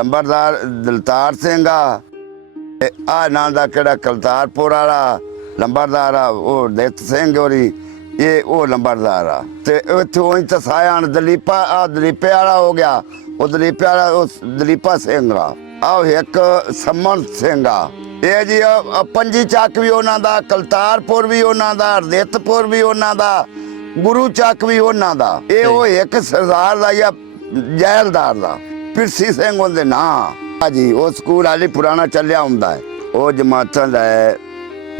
ਨੰਬਰਦਾਰ ਦਲਤਾਰ ਸਿੰਘ ਆ ਆ ਨਾਂ ਦਾ ਕਿਹੜਾ ਕਲਤਾਰਪੁਰ ਵਾਲਾ ਨੰਬਰਦਾਰ ਆ ਉਹ ਦਿੱਤ ਸਿੰਘ ਹੋਰੀ ਇਹ ਉਹ ਨੰਬਰਦਾਰ ਆ। ਤੇ ਇੱਥੋਂ ਹੀ ਤਸਾਇਣ ਦਲੀਪਾ ਆ ਦਲੀਪੇ ਵਾਲਾ ਹੋ ਗਿਆ ਉਹ ਦਲੀਪੇ ਵਾਲਾ ਉਹ ਦਲੀਪਾ ਸਿੰਘ ਆ। ਆਹ ਇੱਕ ਸਮਨ ਸਿੰਘ ਆ। ਇਹ ਜੀ ਪੰਜੀ ਚੱਕ ਵੀ ਉਹਨਾਂ ਦਾ ਕਲਤਾਰਪੁਰ ਵੀ ਉਹਨਾਂ ਦਾ ਹਰਦਿੱਤਪੁਰ ਵੀ ਉਹਨਾਂ ਦਾ ਗੁਰੂ ਚੱਕ ਵੀ ਉਹਨਾਂ ਦਾ। ਇਹ ਉਹ ਇੱਕ ਸਰਦਾਰ ਦਾ ਜਾਂ ਜੈਲਦਾਰ ਦਾ। ਪਿਰਸੀ ਸਿੰਘ ਉਹਦੇ ਨਾਂ ਹਾਂਜੀ ਉਹ ਸਕੂਲ ਹਾਲੀ ਪੁਰਾਣਾ ਚੱਲਿਆ ਹੁੰਦਾ ਹੈ ਉਹ ਜਮਾਤਾਂ ਦਾ ਹੈ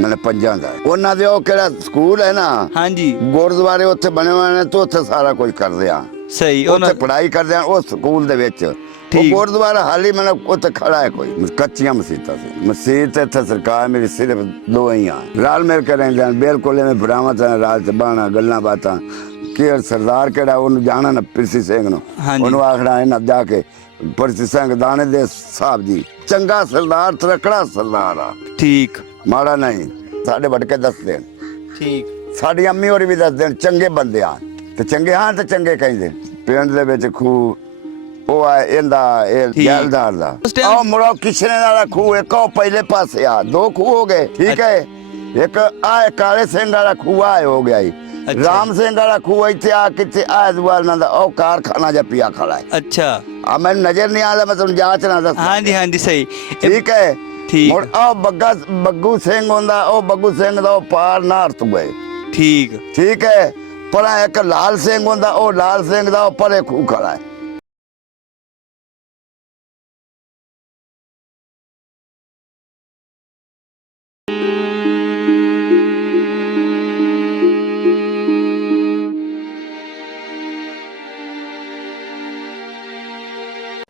ਮਤਲਬ ਪੰਜਾਂ ਦਾ ਹੈ। ਉਹਨਾਂ ਦੇ ਉਹ ਕਿਹੜਾ ਸਕੂਲ ਹੈ ਨਾ? ਹਾਂਜੀ। ਗੁਰਦੁਆਰੇ ਉੱਥੇ ਬਣੇ ਹੋਏ ਨੇ ਤੇ ਉੱਥੇ ਸਾਰਾ ਕੁਝ ਕਰਦੇ ਆ। ਸਹੀ ਉਹਨਾਂ ਉੱਥੇ ਪੜ੍ਹਾਈ ਕਰਦੇ ਆ ਉਹ ਸਕੂਲ ਦੇ ਵਿੱਚ। ਉਹ ਠੀਕ। ਗੁਰਦੁਆਰਾ ਹਾਲੀ ਮਤਲਬ ਉੱਥੇ ਖੜਾ ਹੈ ਕੋਈ ਕੱਚੀਆਂ ਮਸੀਤਾਂ ਸੀ। ਮਸੀਤ ਇੱਥੇ ਸਰਕਾਰ ਮੇਰੀ ਸਿਰਫ ਦੋ ਹੀ ਆ। ਰਲ ਮਿਲ ਕੇ ਰਹਿੰਦੇ ਹਨ ਬਿਲਕੁਲ ਐਵੇਂ ਬਰਾਮਤ ਰਾਜ ਤੇ ਬਾਣਾ ਗੱਲਾਂ ਬਾਤਾਂ। ਕਿ ਸਰਦਾਰ ਕਿਹੜਾ ਉਹਨੂੰ ਜਾਣਾ ਨਾ ਪਿਰਸੀ ਸਿੰਘ ਨੂੰ। ਹਾਂਜੀ। ਉਹਨੂੰ ਆਖਣਾ ਇਹਨਾਂ ਜਾ ਕੇ ਪਿਰਸੀ ਸਿੰਘ ਦਾਣੇ ਦੇ ਸਾਹਿਬ ਜੀ। ਚੰਗਾ ਸਰਦਾਰ ਤਰਕੜਾ ਸਰਦਾਰ ਆ। ਠੀਕ। ਮਾੜਾ ਨਹੀਂ ਸਾਡੇ ਵਟਕੇ ਦੱਸਦੇ ਨੇ। ਠੀਕ। ਸਾਡੀ ਅੰਮੀ ਹੋਰੀ ਵੀ ਦੱਸਦੇ ਨੇ ਚੰਗੇ ਬੰਦੇ ਆ। ਤੇ ਚੰਗੇ ਹਾਂ ਤੇ ਚੰਗੇ ਕਹਿੰਦੇ। ਪਿੰਡ ਦੇ ਵਿੱਚ ਖੂਹ ਉਹ ਆ ਇਹਦਾ ਇਹ। ਜੈਲਦਾਰ ਦਾ। ਉਹ ਮੁੜੋ ਕਿਸ਼ਨੇ ਵਾਲਾ ਖੂਹ ਇੱਕ ਪਹਿਲੇ ਪਾਸੇ ਆ। ਦੋ ਖੂਹ ਹੋ ਗਏ ਠੀਕ ਹੈ। ਇੱਕ ਆ ਕਾਲੇ ਸਿੰਘ ਵਾਲਾ ਖੂਹ ਆ ਹੋ ਗਿਆ ਜੀ। ਰਾਮ ਸਿੰਘ ਵਾਲਾ ਖੂਹ ਇੱਥੇ ਆ ਕਿੱਥੇ ਆ ਨਾਲ ਉਹ ਕਾਰਖਾਨਾ ਜਿਹਾ ਪਿਆ ਖੜਾ ਹੈ। ਅੱਛਾ। ਆ ਮੈਨੂੰ ਨਜ਼ਰ ਨਹੀਂ ਆਦਾ ਮੈਂ ਤੁਹਾਨੂੰ ਜਾਂਚ ਨਾ ਦੱਸ। ਹਾਂਜੀ ਹਾਂਜੀ ਸਹੀ। ਠੀਕ ਹੈ? ਠੀਕ। ਮੁੜ ਆ ਬੱਗਾ ਬੱਗੂ ਸਿੰਘ ਹੁੰਦਾ ਉਹ ਬੱਗੂ ਸਿੰਘ ਦਾ ਉਹ ਪਾਰ ਨਾਰ ਤੋਂ ਗਏ। ਠੀਕ। ਠੀਕ ਹੈ? ਪਰ ਇੱਕ ਲਾਲ ਸਿੰਘ ਹੁੰਦਾ ਉਹ ਲਾਲ ਸਿੰਘ ਦਾ ਉਹ ਪਰੇ ਖੂਹ ਖੜਾ ਹੈ।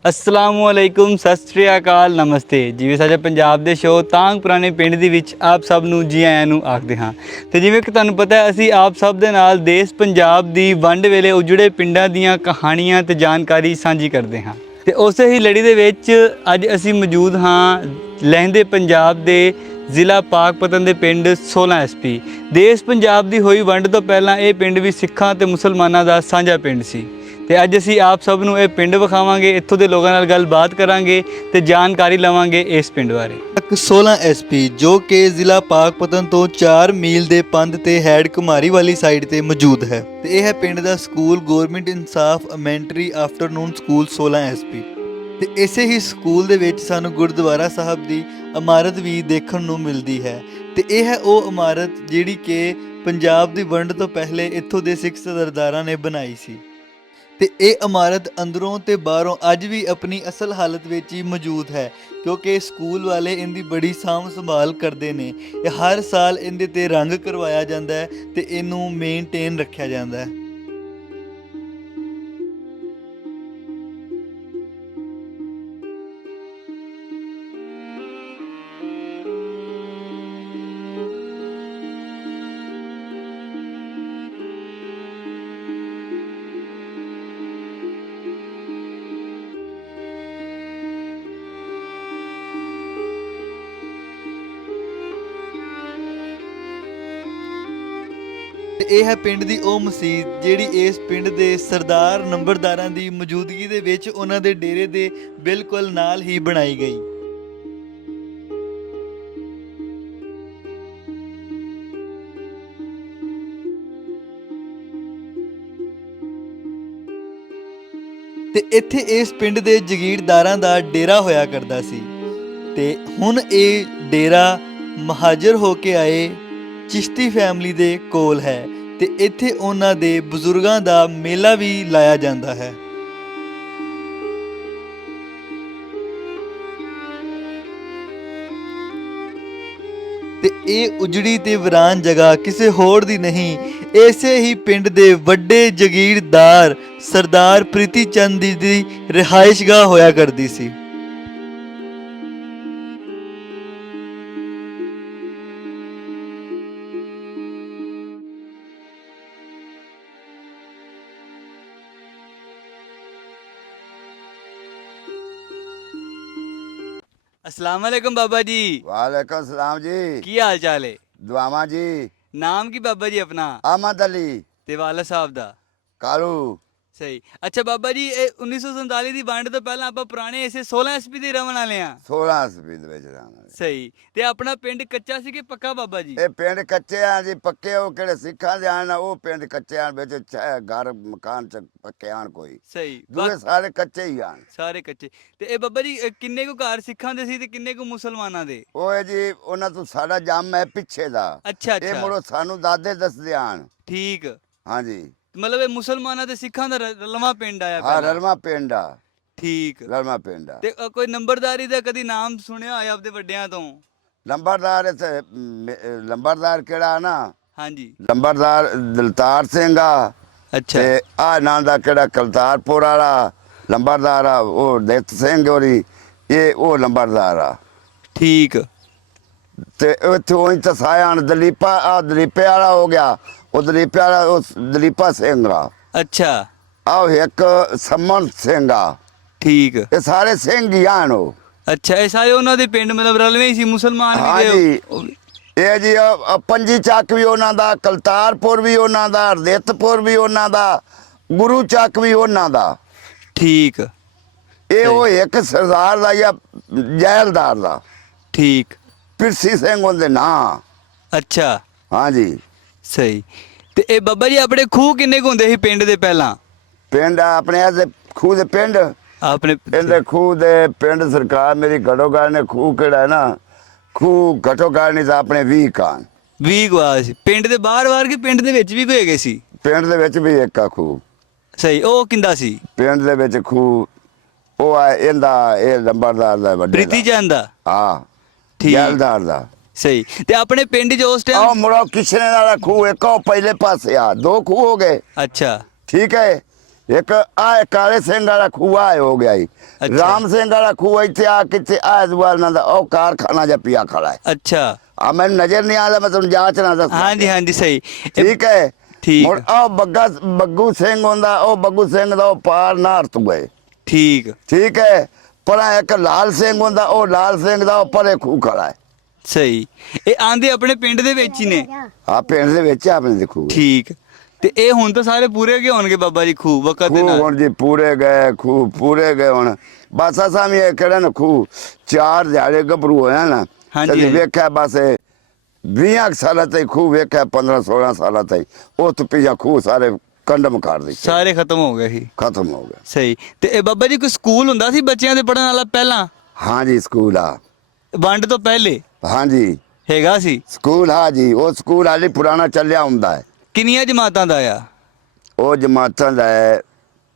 ਅਸਲਾਮੁਅਲੈਕੁਮ, ਸਤਿ ਸ੍ਰੀ ਅਕਾਲ, ਨਮਸਤੇ। ਜਿਵੇਂ ਸਾਡੇ ਪੰਜਾਬ ਦੇ ਸ਼ੋਅ ਤਾਂਗ ਪੁਰਾਣੇ ਪਿੰਡ ਦੇ ਵਿੱਚ ਆਪ ਸਭ ਨੂੰ ਜੀ ਆਇਆਂ ਨੂੰ ਆਖਦੇ ਹਾਂ। ਤੇ ਜਿਵੇਂ ਕਿ ਤੁਹਾਨੂੰ ਪਤਾ ਹੈ, ਅਸੀਂ ਆਪ ਸਭ ਦੇ ਨਾਲ ਦੇਸ਼ ਪੰਜਾਬ ਦੀ ਵੰਡ ਵੇਲੇ ਉਜੜੇ ਪਿੰਡਾਂ ਦੀਆਂ ਕਹਾਣੀਆਂ ਤੇ ਜਾਣਕਾਰੀ ਸਾਂਝੀ ਕਰਦੇ ਹਾਂ। ਤੇ ਉਸੇ ਹੀ ਲੜੀ ਦੇ ਵਿੱਚ ਅੱਜ ਅਸੀਂ ਮੌਜੂਦ ਹਾਂ ਲਹਿੰਦੇ ਪੰਜਾਬ ਦੇ ਜ਼ਿਲ੍ਹਾ ਪਾਕਪਤਨ ਦੇ ਪਿੰਡ 16 ਐਸਪੀ ਦੇਸ਼ ਪੰਜਾਬ ਦੀ ਹੋਈ ਵੰਡ ਤੋਂ ਪਹਿਲਾਂ ਇਹ ਪਿੰਡ ਵੀ ਸਿੱਖਾਂ ਤੇ ਮੁਸਲਮਾਨਾਂ ਦਾ ਸਾਂਝਾ ਪਿੰਡ ਸੀ। ਤੇ ਅੱਜ ਅਸੀਂ ਆਪ ਸਭ ਨੂੰ ਇਹ ਪਿੰਡ ਵਿਖਾਵਾਂਗੇ, ਇੱਥੋਂ ਦੇ ਲੋਕਾਂ ਨਾਲ ਗੱਲਬਾਤ ਕਰਾਂਗੇ ਤੇ ਜਾਣਕਾਰੀ ਲਵਾਂਗੇ ਇਸ ਪਿੰਡ ਬਾਰੇ। ਤੱਕ 16 ਐਸਪੀ ਜੋ ਕਿ ਜ਼ਿਲ੍ਹਾ ਪਾਕਪਤਨ ਤੋਂ 4 ਮੀਲ ਦੇ ਪੰਧ ਤੇ ਹੈਡ ਕੁਮਾਰੀ ਵਾਲੀ ਸਾਈਡ ਤੇ ਮੌਜੂਦ ਹੈ ਤੇ ਇਹ ਹੈ ਪਿੰਡ ਦਾ ਸਕੂਲ ਗਵਰਨਮੈਂਟ ਇਨਸਾਫ ਐਮੈਂਟਰੀ ਆਫਟਰਨੂਨ ਸਕੂਲ 16 ਐਸਪੀ ਤੇ ਇਸੇ ਹੀ ਸਕੂਲ ਦੇ ਵਿੱਚ ਸਾਨੂੰ ਗੁਰਦੁਆਰਾ ਸਾਹਿਬ ਦੀ ਇਮਾਰਤ ਵੀ ਦੇਖਣ ਨੂੰ ਮਿਲਦੀ ਹੈ ਤੇ ਇਹ ਹੈ ਉਹ ਇਮਾਰਤ ਜਿਹੜੀ ਕਿ ਪੰਜਾਬ ਦੀ ਵੰਡ ਤੋਂ ਪਹਿਲੇ ਇੱਥੋਂ ਦੇ ਸਿੱਖ ਸਰਦਾਰਾਂ ਨੇ ਬਣਾਈ ਸੀ। ਤੇ ਇਹ ਇਮਾਰਤ ਅੰਦਰੋਂ ਤੇ ਬਾਹਰੋਂ ਅੱਜ ਵੀ ਆਪਣੀ ਅਸਲ ਹਾਲਤ ਵਿੱਚ ਹੀ ਮੌਜੂਦ ਹੈ, ਕਿਉਂਕਿ ਸਕੂਲ ਵਾਲੇ ਇਹਦੀ ਬੜੀ ਸਾਂਭ ਸੰਭਾਲ ਕਰਦੇ ਨੇ। ਇਹ ਹਰ ਸਾਲ ਇਹਦੇ ਤੇ ਰੰਗ ਕਰਵਾਇਆ ਜਾਂਦਾ ਹੈ ਤੇ ਇਹਨੂੰ ਮੇਨਟੇਨ ਰੱਖਿਆ ਜਾਂਦਾ ਹੈ। ਇਹ ਹੈ ਪਿੰਡ ਦੀ ਉਹ ਮਸਜਿਦ ਜਿਹੜੀ ਇਸ ਪਿੰਡ ਦੇ ਸਰਦਾਰ ਨੰਬਰਦਾਰਾਂ ਦੀ ਮੌਜੂਦਗੀ ਦੇ ਵਿੱਚ ਉਹਨਾਂ ਦੇ ਡੇਰੇ ਦੇ ਬਿਲਕੁਲ ਨਾਲ ਹੀ ਬਣਾਈ ਗਈ। ਤੇ ਇੱਥੇ ਇਸ ਪਿੰਡ ਦੇ ਜਗੀਰਦਾਰਾਂ ਦਾ ਡੇਰਾ ਹੋਇਆ ਕਰਦਾ ਸੀ ਤੇ ਹੁਣ ਇਹ ਡੇਰਾ ਮਹਾਜਰ ਹੋ ਕੇ ਆਏ ਚਿਸ਼ਤੀ ਫੈਮਿਲੀ ਦੇ ਕੋਲ ਹੈ। ਤੇ ਇੱਥੇ ਉਹਨਾਂ ਦੇ ਬਜ਼ੁਰਗਾਂ ਦਾ ਮੇਲਾ ਵੀ ਲਾਇਆ ਜਾਂਦਾ ਹੈ। ਤੇ ਇਹ ਉਜੜੀ ਤੇ ਵੀਰਾਨ ਜਗ੍ਹਾ ਕਿਸੇ ਹੋਰ ਦੀ ਨਹੀਂ ਐਸੇ ਹੀ ਪਿੰਡ ਦੇ ਵੱਡੇ ਜਗੀਰਦਾਰ ਸਰਦਾਰ ਪ੍ਰੀਤੀ ਚੰਦ ਦੀ ਦੀ ਰਿਹਾਇਸ਼ਗਾਹ ਹੋਇਆ ਕਰਦੀ ਸੀ। ਅਸਲਾਮ ਵਾਲੇਕੁਮ ਬਾਬਾ ਜੀ ਵਾਲੇਕੁਮ ਸਲਾਮ ਜੀ ਕੀ ਹਾਲ ਚਾਲ ਹੈ ਦੁਆਵਾਂ ਜੀ ਨਾਮ ਕੀ ਬਾਬਾ ਜੀ ਆਪਣਾ ਆਮਦ ਅਲੀ ਤੇ ਵਾਲਾ ਸਾਹਿਬ ਦਾ ਕਾਲੂ ਸਹੀ। ਅੱਛਾ ਬਾਬਾ ਜੀ ਇਹ 1947 ਦੀ ਵੰਡ ਤੋਂ ਪਹਿਲਾਂ ਆਪਾਂ ਪੁਰਾਣੇ ਇਸੇ 16 ਐਸਪੀ ਦੇ ਰਹਿਣ ਵਾਲੇ ਆ 16 ਸਪੀਡ ਵਿੱਚ ਰਹਿਣਾ ਸਹੀ। ਤੇ ਆਪਣਾ ਪਿੰਡ ਕੱਚਾ ਸੀ ਕਿ ਪੱਕਾ ਬਾਬਾ ਜੀ? ਇਹ ਪਿੰਡ ਕੱਚੇ ਆ ਜੀ ਪੱਕੇ ਉਹ ਕਿਹੜੇ ਸਿੱਖਾਂ ਦੇ ਆਣ ਉਹ ਪਿੰਡ ਕੱਚੇ ਆਣ ਵਿੱਚ ਛੇ ਘਰ ਮਕਾਨ ਚ ਪੱਕੇ ਆਣ ਕੋਈ। ਸਹੀ। ਦੂਏ ਬਾ- ਸਾਰੇ ਕੱਚੇ ਹੀ ਆਣ। ਸਾਰੇ ਕੱਚੇ। ਤੇ ਇਹ ਬਾਬਾ ਜੀ ਕਿੰਨੇ ਕੁ ਘਰ ਸਿੱਖਾਂ ਦੇ ਸੀ ਤੇ ਕਿੰਨੇ ਕੁ ਮੁਸਲਮਾਨਾਂ ਦੇ? ਉਹ ਹੈ ਜੀ ਉਹਨਾਂ ਤੋਂ ਸਾਡਾ ਜੰਮ ਹੈ ਪਿੱਛੇ ਦਾ। ਅੱਛਾ ਇਹ ਅੱਛਾ ਸਾਨੂੰ ਦਾਦੇ ਦੱਸਦੇ ਆਣ। ਠੀਕ। ਹਾਂਜੀ। ਮਤਲਬ ਇਹ ਮੁਸਲਮਾਨਾਂ ਤੇ ਸਿੱਖਾਂ ਦਾ ਰ- ਰਲਵਾਂ ਪਿੰਡ ਆਇਆ ਹਾਂ ਪਹਿਲਾਂ। ਰਲਮਾ ਪਿੰਡ ਆ। ਠੀਕ। ਰਲਮਾ ਪਿੰਡ ਆ। ਤੇ ਅ, ਕੋਈ ਨੰਬਰਦਾਰੀ ਦਾ ਕਦੀ ਨਾਮ ਸੁਣਿਆ ਹੋਇਆ ਆਪਦੇ ਵੱਡਿਆਂ ਤੋਂ? ਲੰਬਰਦਾਰ ਇੱਥੇ ਮ- ਲੰਬਰਦਾਰ ਕਿਹੜਾ ਨਾ? ਹਾਂਜੀ। ਲੰਬਰਦਾਰ ਦਲਤਾਰ ਸਿੰਘ ਆ। ਅੱਛਾ। ਤੇ ਆ ਨਾਂ ਦਾ ਕਿਹੜਾ ਕਲਤਾਰਪੁਰ ਵਾਲਾ? ਲੰਬਰਦਾਰ ਆ ਉਹ ਦਿੱਤ ਸਿੰਘ ਹੋਰੀ ਇਹ ਉਹ ਲੰਬਰਦਾਰ ਆ। ਠੀਕ। ਤੇ ਉੱਥੋਂ ਹੀ ਤਸਾਇਆ ਦਲੀਪਾ ਆ ਦਲੀਪੇ ਵਾਲਾ ਹੋ ਗਿਆ। ਉਹ ਦਲੀਪੇ ਉਹ ਦਲੀਪਾ ਸਿੰਘ ਆ। ਅੱਛਾ। ਆਹ ਇੱਕ ਸਮਨ ਸਿੰਘ ਆ। ਠੀਕ। ਇਹ ਸਾਰੇ ਸਿੰਘ ਹੀ ਆਣ ਉਹ ਅੱਛਾ ਇਹ ਸਾਰੇ ਉਹਨਾਂ ਦੇ ਪਿੰਡ ਮਤਲਬ ਰਲਵੇਂ ਹੀ ਸੀ ਮੁਸਲਮਾਨ ਵੀ ਹਾਂਜੀ। ਤੇ ਉਹ- ਇਹ ਜੀ ਆਹ- ਆਹ ਪੰਜੀ ਚੱਕ ਵੀ ਉਹਨਾਂ ਦਾ ਕਲਤਾਰਪੁਰ ਵੀ ਉਹਨਾਂ ਦਾ ਹਰਦਿੱਤਪੁਰ ਵੀ ਉਹਨਾਂ ਦਾ ਗੁਰੂ ਚੱਕ ਵੀ ਉਹਨਾਂ ਦਾ। ਠੀਕ। ਇਹ ਉਹ ਇੱਕ ਸਰਦਾਰ ਦਾ ਜਾਂ ਜੈਲਦਾਰ ਦਾ। ਠੀਕ। ਪਿਰਸੀ ਸਿੰਘ ਉਹਦੇ ਨਾਂ। ਅੱਛਾ। ਹਾਂਜੀ। ਸਹੀ। ਤੇ ਇਹ ਬੱਬਾ ਜੀ ਆਪਣੇ ਖੂਹ ਕਿੰਨੇ ਕੁ ਹੁੰਦੇ ਸੀ ਪਿੰਡ ਦੇ ਪਹਿਲਾਂ? ਪਿੰਡ ਆ ਆਪਣੇ ਇਹਦੇ ਖੂਹ ਦੇ ਪਿੰਡ। ਆਪਣੇ ਇਹਦੇ ਖੂਹ ਦੇ ਪਿੰਡ ਸਰਕਾਰ ਮੇਰੀ ਘਟੋਗਾਰ ਨੇ ਖੂਹ ਕਿਹੜਾ ਹੈ ਨਾ? ਖੂਹ ਘਟੋਗਾਰ ਨਹੀਂ ਤਾਂ ਆਪਣੇ 20 ਕਾਨ 20 ਗਵਾ ਸੀ। ਪਿੰਡ ਦੇ ਬਾਹਰ-ਬਾਹਰ ਕਿ ਪਿੰਡ ਦੇ ਵਿੱਚ ਵੀ ਕੋਈ ਗਏ ਸੀ? ਪਿੰਡ ਦੇ ਵਿੱਚ ਵੀ ਇੱਕ ਆ ਖੂਹ। ਸਹੀ ਉਹ ਕਿੰਦਾ ਸੀ? ਪਿੰਡ ਦੇ ਵਿੱਚ ਖੂਹ ਉਹ ਆ ਇਹਦਾ ਇਹ ਲੰਬਰਦਾਰ ਦਾ ਵੱਡੇ ਪ੍ਰੀਤੀ ਚੰਦ ਦਾ? ਹਾਂ ਠੀਕ। ਜੈਲਦਾਰ ਦਾ। ਸਹੀ। ਤੇ ਆਪਣੇ ਪਿੰਡ 'ਚ ਉਸ ਆਹ ਟਾਈਮ ਮੁੜੋ ਕਿਸ਼ਨੇ ਵਾਲਾ ਖੂਹ ਇੱਕ ਉਹ ਪਹਿਲੇ ਪਾਸੇ ਆ ਦੋ ਖੂਹ ਹੋ ਗਏ। ਅੱਛਾ। ਠੀਕ ਹੈ। ਇੱਕ ਆ ਕਾਲੇ ਸਿੰਘ ਵਾਲਾ ਖੂਹ ਆ ਹੋ ਗਿਆ ਜੀ। ਅੱਛਾ। ਰਾਮ ਸਿੰਘ ਵਾਲਾ ਖੂਹ ਇੱਥੇ ਆ ਕਿੱਥੇ ਆ ਦੁਆਰ ਨਾਲ ਦਾ ਉਹ ਕਾਰਖਾਨਾ ਜਿਹਾ ਪਿਆ ਖੜਾ ਹੈ। ਅੱਛਾ। ਆ ਮੈਨੂੰ ਨਜ਼ਰ ਨਹੀਂ ਆਦਾ ਮੈਂ ਤੁਹਾਨੂੰ ਜਾਂਚ ਨਾ ਦੱਸ ਹਾਂਜੀ ਹਾਂਜੀ ਸਹੀ। ਇਹ- ਠੀਕ ਹੈ। ਠੀਕ। ਮੁੜ ਆ ਬੱਗਾ ਬੱਗੂ ਸਿੰਘ ਹੁੰਦਾ ਉਹ ਬੱਗੂ ਸਿੰਘ ਦਾ ਉਹ ਪਾਰ ਨਾਰ ਤੋਂ ਗਏ ਠੀਕ। ਠੀਕ ਹੈ। ਪਰਾਂ ਇੱਕ ਲਾਲ ਸਿੰਘ ਹੁੰਦਾ ਉਹ ਲਾਲ ਸਿੰਘ ਦਾ ਉਹ ਪਰੇ ਖੂਹ ਖੜਾ ਹੈ। ਸਹੀ। ਇਹ ਆਂਦੇ ਆਪਣੇ ਪਿੰਡ ਦੇ ਵਿੱਚ ਹੀ ਨੇ। ਆ ਪਿੰਡ ਦੇ ਵਿੱਚ ਆਪਣੇ ਦੇਖੂ। ਠੀਕ। ਤੇ ਇਹ ਹੁਣ ਤਾਂ ਸਾਰੇ ਪੂਰੇ ਗਏ ਹੋਣਗੇ ਬਾਬਾ ਜੀ ਖੂਹ ਵਕਤ ਦੇ ਖੂਹ ਨਾਲ? ਹੁਣ ਜੀ ਪੂਰੇ ਗਏ ਖੂਹ ਪੂਰੇ ਗਏ ਹੁਣ। ਬਸ ਅਸਾਂ ਵੀ ਇਹ ਕਿਹੜਾ ਨਾ ਖੂਹ। ਚਾਰ ਦਿਹਾੜੇ ਗੱਭਰੂ ਹੋਇਆ ਨਾ ਹਾਂਜੀ। ਵੇਖਿਆ ਬਸ ਇਹ 20 ਸਾਲਾਂ ਤੇ ਖੂਹ ਵੇਖਿਆ 15 16 ਸਾਲਾਂ ਤੇ ਉਹ ਤੋਂ ਪਿਆ ਖੂਹ ਸਾਰੇ ਕੰਡਮ ਕਰ ਦਿੱਤੇ। ਸਾਰੇ ਖਤਮ ਹੋ ਗਏ ਸੀ। ਖਤਮ ਹੋ ਗਿਆ ਸਹੀ। ਤੇ ਇਹ ਬਾਬਾ ਜੀ ਕੋਈ ਸਕੂਲ ਹੁੰਦਾ ਸੀ ਬੱਚਿਆਂ ਦੇ ਪੜਨ ਵਾਲਾ ਪਹਿਲਾਂ? ਹਾਂਜੀ ਸਕੂਲ ਆ। ਵੰਡ ਤੋਂ ਪਹਿਲੇ ਹਾਂਜੀ। ਹੈਗਾ ਸੀ? ਸਕੂਲ ਹਾਂ ਜੀ ਉਹ ਸਕੂਲ ਹਾਲੇ ਪੁਰਾਣਾ ਚੱਲਿਆ ਹੁੰਦਾ ਹੈ। ਕਿੰਨੀਆਂ ਜਮਾਤਾਂ ਦਾ ਆ? ਉਹ ਜਮਾਤਾਂ ਦਾ ਹੈ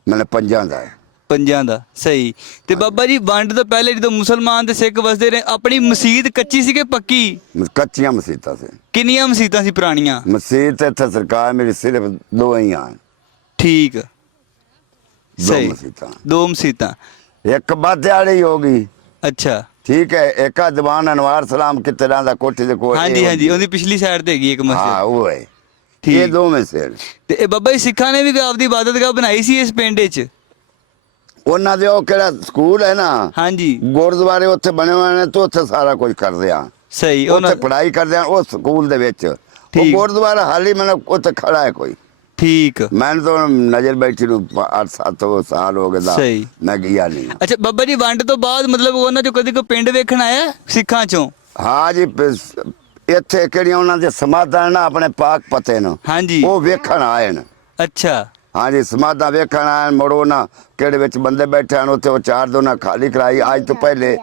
ਮਤਲਬ ਪੰਜਾਂ ਦਾ ਹੈ। ਪੰਜਾਂ ਦਾ ਸਹੀ। ਤੇ ਬਾਬਾ ਜੀ ਵੰਡ ਤੋਂ ਪਹਿਲੇ ਜਦੋਂ ਮੁਸਲਮਾਨ ਤੇ ਸਿੱਖ ਵਸਦੇ ਰਹੇ ਆਪਣੀ ਮਸਜਿਦ ਕੱਚੀ ਸੀ ਕਿ ਪੱਕੀ? ਮ- ਕੱਚੀਆਂ ਮਸੀਤਾਂ ਸੀ। ਕਿੰਨੀਆਂ ਮਸਜਿਦਾਂ ਸੀ ਪੁਰਾਣੀਆਂ? ਮਸੀਤ ਇੱਥੇ ਸਰਕਾਰ ਮੇਰੀ ਸਿਰਫ ਦੋ ਹੀ ਆ ਠੀਕ। ਦੋ ਸਹੀ। ਮਸੀਤਾਂ। ਦੋ ਮਸਜਿਦਾਂ ਇੱਕ ਵਾਲੀ ਹੋ ਗਈ। ਅੱਛਾ। ਠੀਕ ਹੈ ਇੱਕ ਆ ਦੀਵਾਨ ਅਨਵਾਰ ਸਲਾਮ ਕਿਤੇ ਦਾ ਕੋਠੀ ਦੇ ਕੋਲ ਹਾਂਜੀ ਹਾਂਜੀ ਉਹਦੀ ਪਿਛਲੀ ਸਾਈਡ ਤੇ ਹੈਗੀ ਇੱਕ ਗਈ। ਹਾਂ ਮਸਜਿਦ ਉਹ ਹੈ। ਠੀਕ। ਇਹ ਦੋ ਮਸੇ ਤੇ ਇਹ ਬਾਬਾ ਜੀ ਸਿੱਖਾਂ ਨੇ ਵੀ ਆਪਦੀ ਇਬਾਦਤਗਾਹ ਬਣਾਈ ਸੀ ਇਸ ਪਿੰਡ 'ਚ ਉਹਨਾਂ ਦੇ ਉਹ ਕਿਹੜਾ ਸਕੂਲ ਹੈ ਨਾ? ਹਾਂਜੀ। ਗੁਰਦੁਆਰੇ ਉੱਥੇ ਬਣੇ ਹੋਏ ਨੇ ਤੇ ਉੱਥੇ ਸਾਰਾ ਕੁਝ ਕਰਦੇ ਆ। ਸਹੀ ਉਹਨਾਂ ਉੱਥੇ ਪੜ੍ਹਾਈ ਕਰਦੇ ਆ ਉਹ ਸਕੂਲ ਦੇ ਵਿੱਚ। ਉਹ। ਗੁਰਦੁਆਰਾ ਹਾਲੀ ਮੈਨੂੰ ਉੱਥੇ ਖੜਾ ਹੈ ਕੋਈ। ਠੀਕ। ਮੈਨੂੰ ਤਾਂ ਨਜ਼ਰ ਬੈਠੀ ਨੂੰ 8-7 ਸਾਲ ਹੋ ਗਏ ਦਾ। ਸਹੀ। ਮੈਂ ਗਿਆ ਨਹੀਂ। ਅੱਛਾ ਬਾਬਾ ਜੀ ਵੰਡ ਤੋਂ ਬਾਅਦ ਮਤਲਬ ਉਹਨਾਂ ਚੋਂ ਕਦੇ ਕੋਈ ਪਿੰਡ ਵੇਖਣ ਆਇਆ? ਸਿੱਖਾਂ ਚੋਂ? ਹਾਂ ਜੀ ਇੱਥੇ ਕਿਹੜੀਆਂ ਉਹਨਾਂ ਦੇ ਸਮਾਧਾਂ ਨਾ ਆਪਣੇ ਪਾਕ ਪਤੇ ਨੂੰ? ਹਾਂਜੀ ਉਹ ਵੇਖਣ ਆਏ ਨੇ। ਅੱਛਾ। ਹਾਂਜੀ ਸਮਾਧਾਂ ਵੇਖਣ ਆਏ ਮੜੋ ਨਾ ਕਿਹੜੇ ਵਿੱਚ ਬੰਦੇ ਬੈਠੇ ਹਨ ਉੱਥੇ ਉਹ ਚਾਰ ਦੋਨਾ ਖਾਲੀ ਕਰਾਈ। ਅੱਜ ਤੋਂ ਪਹਿਲੇ